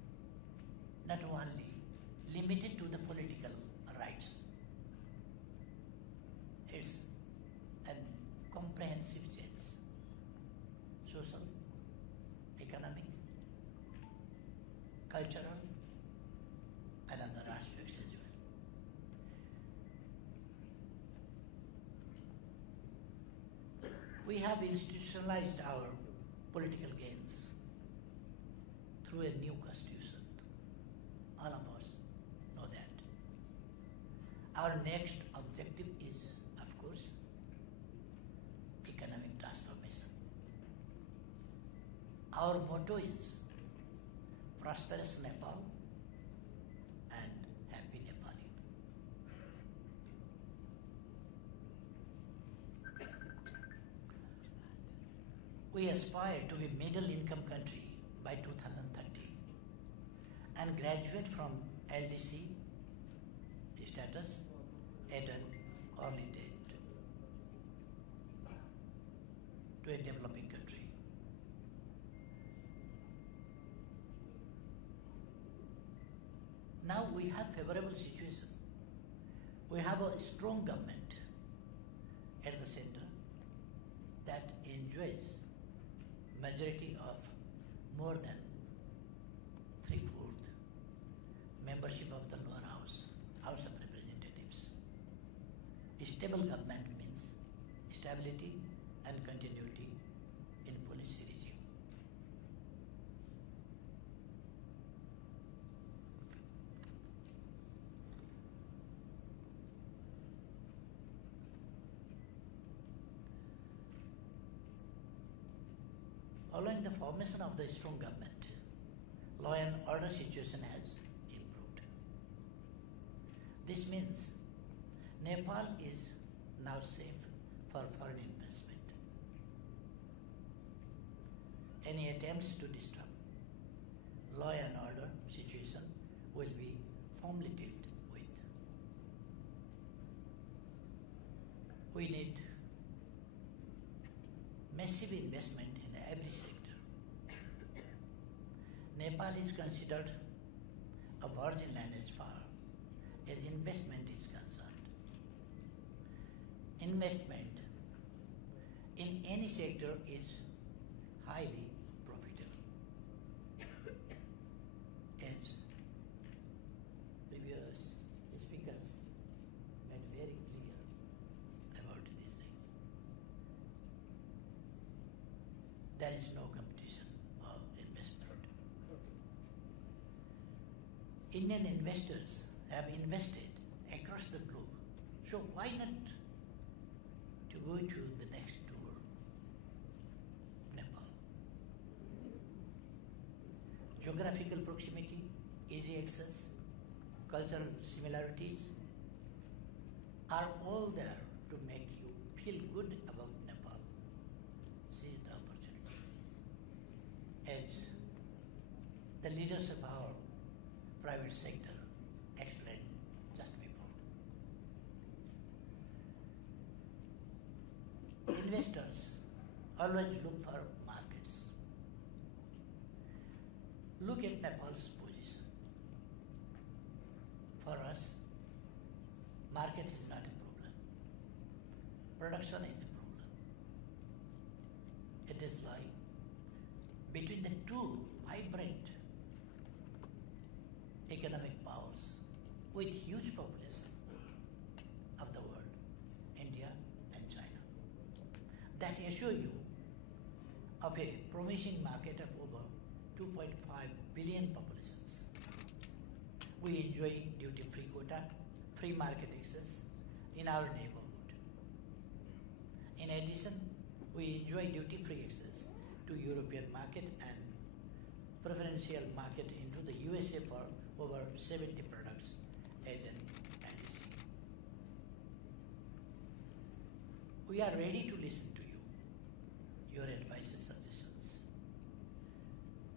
not only limited to the political rights. It's a comprehensive change, social, economic, cultural, and other aspects as well. We have institutionalized our political gains through a new constitution. All of us know that. Our next objective is, of course, economic transformation. Our motto is prosperous Nepal and happy Nepali. We aspire to be middle income country by 2030 and graduate from LDC status at an early date to a developing country. Now we have favorable situation. We have a strong government at the center that enjoys majority of more than 3/4 membership of the lower house, House of Representatives. A stable government means stability and continuity in policy regime. Following the formation of the strong government, law and order situation has improved. This means Nepal is now safe for foreign investment. Any attempts to disturb law and order situation will be firmly dealt with. We need massive investment in every sector. Nepal is considered a virgin land as far as investment is concerned. Investment in any sector is highly profitable. As previous speakers made very clear about these things. There is no competition of investment. Indian investors have invested across the globe. So why not to go to the next tour, Nepal? Geographical proximity, easy access, cultural similarities are all there to make you feel good about Nepal. Seize the opportunity. As the leaders of our private sector explained just before. Investors always look for markets. Look at Nepal's position. For us, market is not a problem. Production is a problem. It is like between the two vibrant economic powers with huge population of the world, India and China, that assure you of a promising market of over 2.5 billion populations. We enjoy duty-free quota free market access in our neighborhood. In addition, we enjoy duty-free access to European market and preferential market into the USA for over 70 products as an addition. We are ready to listen to you, your advice and suggestions.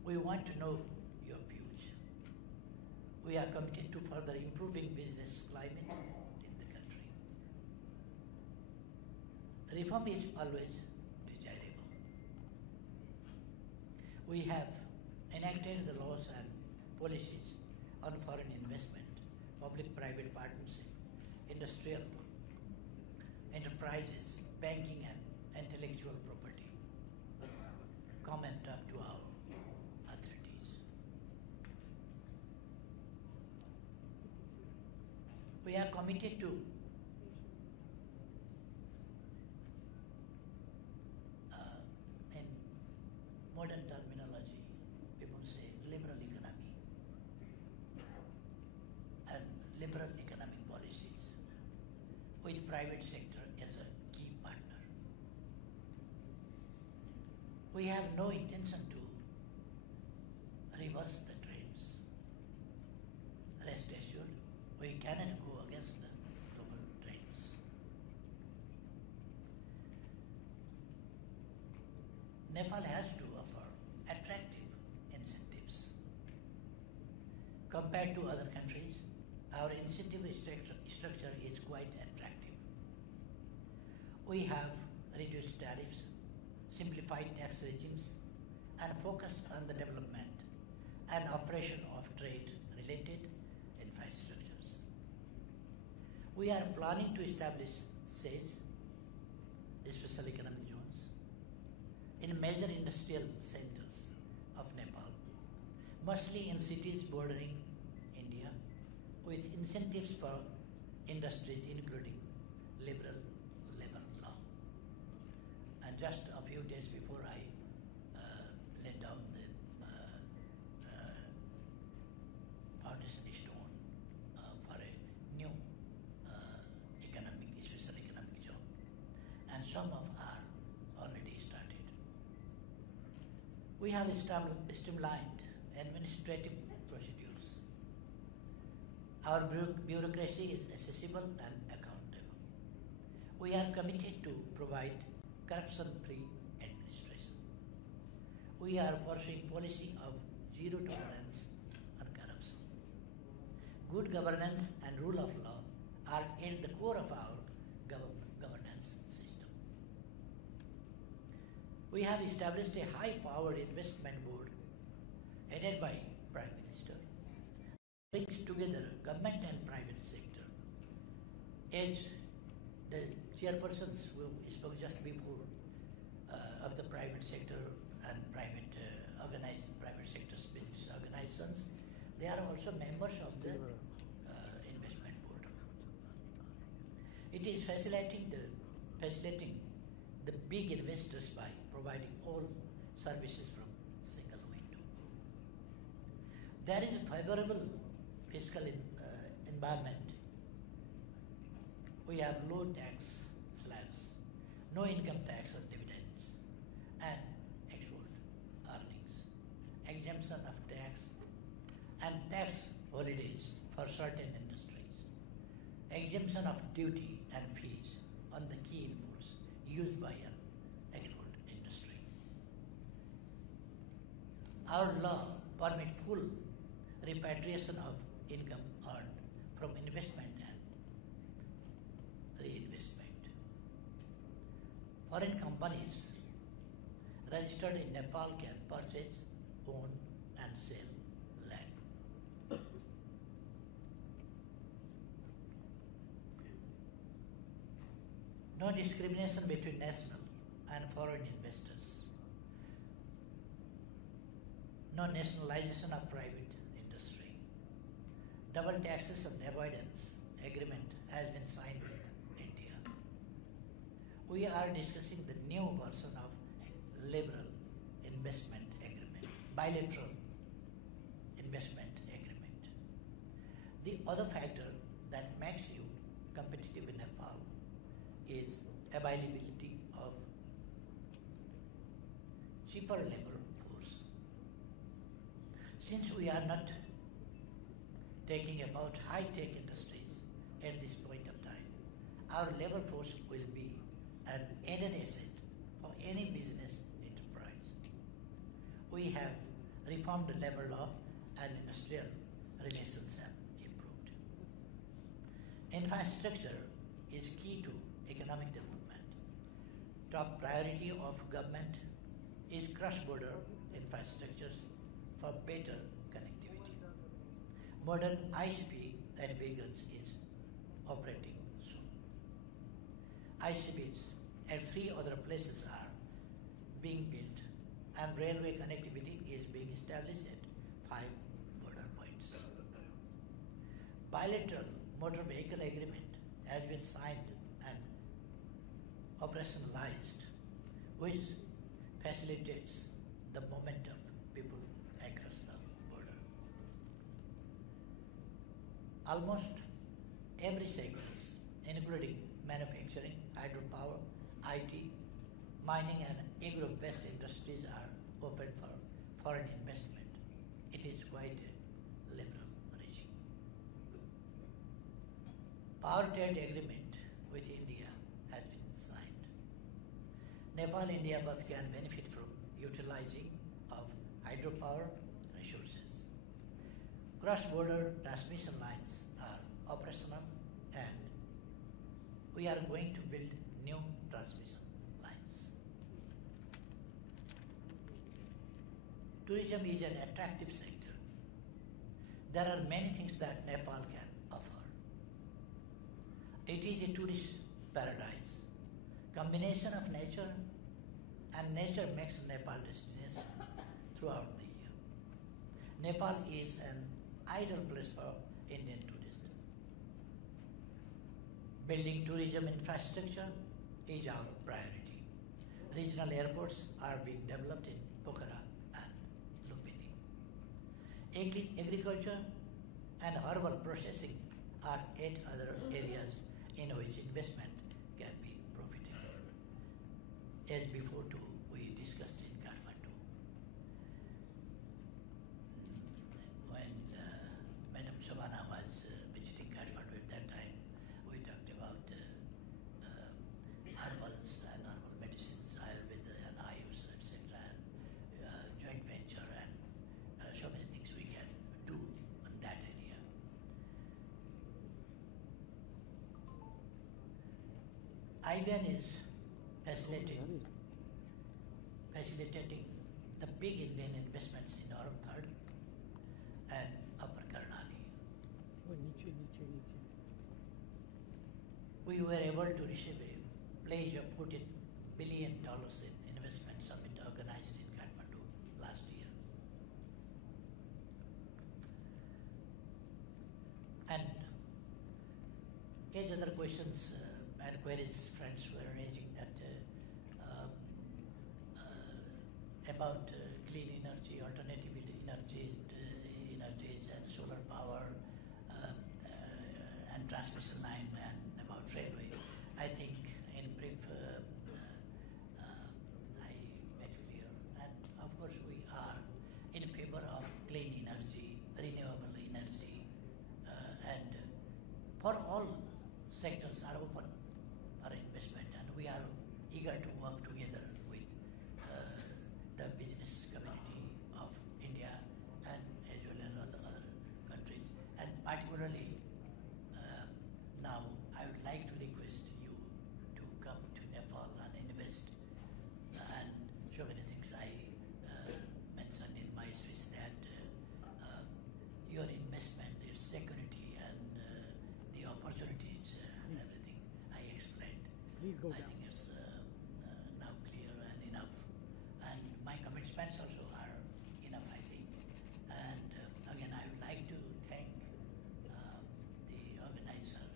We want to know your views. We are committed to further improving business climate in the country. Reform is always desirable. We have enacted the laws and policies on foreign investment, public-private partnership, industrial enterprises, banking and intellectual property. Comment up to our authorities. We are committed to in modern terminology, people say liberal economy and liberal economic policies with private sector as a key partner. We have no intention to reverse the trends. Rest assured, we cannot go against the global trends. Nepal has to offer attractive incentives. Compared to other countries, our incentive structure is quite attractive. We have reduced tariffs, simplified tax regimes, and focused on the development and operation of trade-related infrastructures. We are planning to establish SEZ, special economic zones, in major industrial centers of Nepal, mostly in cities bordering India, with incentives for industries including liberal labor law. And just a few days before I laid down the foundation stone for a new special economic zone, and some of are already started. We have streamlined administrative procedures. Our bureaucracy is accessible and accountable. We are committed to provide corruption-free administration. We are pursuing policy of zero tolerance on corruption. Good governance and rule of law are at the core of our governance system. We have established a high-powered investment board headed by Prime Minister, brings together government and private sector. As the chairpersons who spoke just before of the private sector and private sector's business organizations, they are also members of the investment board. It is facilitating the big investors by providing all services from single window. There is a favorable fiscal environment. We have low tax slabs, no income tax on dividends and export earnings, exemption of tax and tax holidays for certain industries, exemption of duty and fees on the key inputs used by an export industry. Our law permits full repatriation of income earned from investment and reinvestment. Foreign companies registered in Nepal can purchase, own, and sell land. No discrimination between national and foreign investors. No nationalization of private industry. Double taxation avoidance agreement has been signed with India. We are discussing the new version of liberal investment agreement, bilateral investment agreement. The other factor that makes you competitive in Nepal is availability of cheaper labor force. Since we are not taking about high-tech industries at this point of time, our labor force will be an added asset for any business enterprise. We have reformed the labor law and industrial relations have improved. Infrastructure is key to economic development. Top priority of government is cross-border infrastructures for better connectivity. Modern ICP at vehicles is operating soon. ICPs at 3 other places are being built and railway connectivity is being established at 5 border points. Bilateral motor vehicle agreement has been signed and operationalized, which facilitates the movement of people across the border. Almost every sectors, including manufacturing, hydropower, IT, mining and agro-based industries are open for foreign investment. It is quite a liberal regime. Power trade agreement with India has been signed. Nepal and India both can benefit from utilizing of hydropower resources. Cross-border transmission lines are operational and we are going to build new transmission lines. Tourism is an attractive sector. There are many things that Nepal can offer. It is a tourist paradise. Combination of nature and nature makes Nepal destination throughout the year. Nepal is an ideal place for Indian tourism. Building tourism infrastructure is our priority. Regional airports are being developed in Pokhara and Lumbini. Agriculture and herbal processing are 8 other areas in which investment can be profitable. As before too, we discussed in Kathmandu. When Madam Shabana was visiting Kathmandu at that time, we talked about herbals and herbal medicines, Ayurveda and Ayush, etc. and joint venture and so many things we can do in that area. IBAN is facilitating the big Indian investments in Aram Third and Upper Karnali. We were able to receive a pledge of $14 billion in investment summit organized in Kathmandu last year. And as other questions and queries friends were raising that about clean energy, alternative energies and solar power and transmission line and about railway. I think in brief I made clear. And of course we are in favor of clean energy, renewable energy and for all sectors are open for investment and we are eager to work together with the business community of India and as well as other countries. And particularly now I would like to request you to come to Nepal and invest and so many things I mentioned in my speech that your investment, your security and the opportunities, everything I explained. I think it's now clear and enough. And my commitments also are enough, I think. And again, I would like to thank the organizers,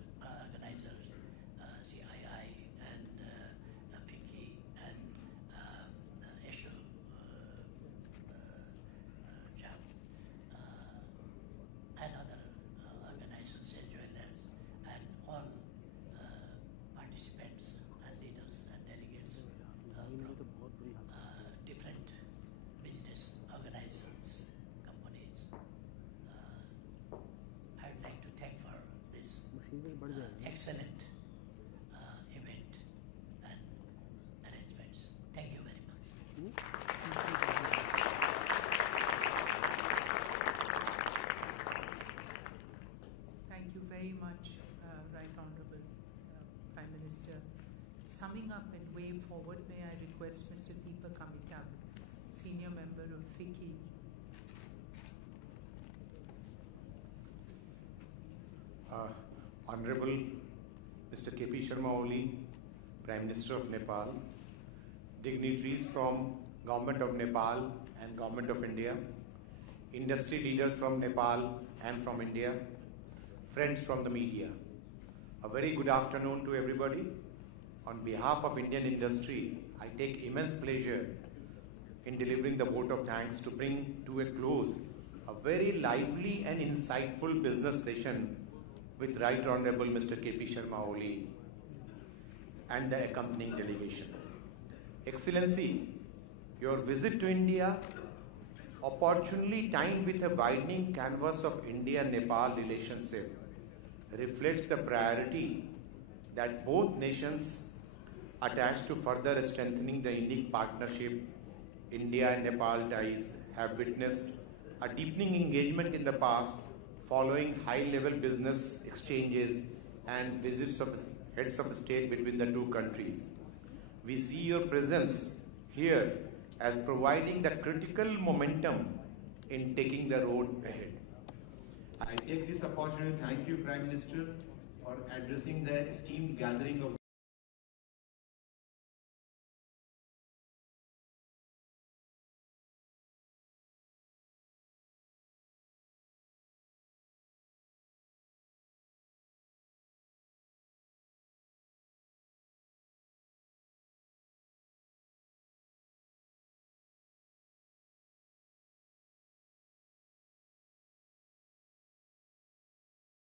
CII and FICCI and ESHO, JAP, and other organizations as well as excellent event and arrangements. Thank you very much. Thank you very much, Right Honourable Prime Minister. Summing up and way forward, may I request Mr. Deepak Amitabh, Senior Member of FICCI. Honorable Mr. KP Sharma Oli, Prime Minister of Nepal, dignitaries from Government of Nepal and Government of India, industry leaders from Nepal and from India, friends from the media. A very good afternoon to everybody. On behalf of Indian industry, I take immense pleasure in delivering the vote of thanks to bring to a close a very lively and insightful business session with Right Honorable Mr. KP Sharma Oli and the accompanying delegation. Excellency, your visit to India, opportunely timed with a widening canvas of India-Nepal relationship, reflects the priority that both nations attach to further strengthening the unique partnership. India and Nepal ties have witnessed a deepening engagement in the past following high-level business exchanges and visits of heads of state between the two countries. We see your presence here as providing the critical momentum in taking the road ahead. I take this opportunity to thank you, Prime Minister, for addressing the esteemed gathering of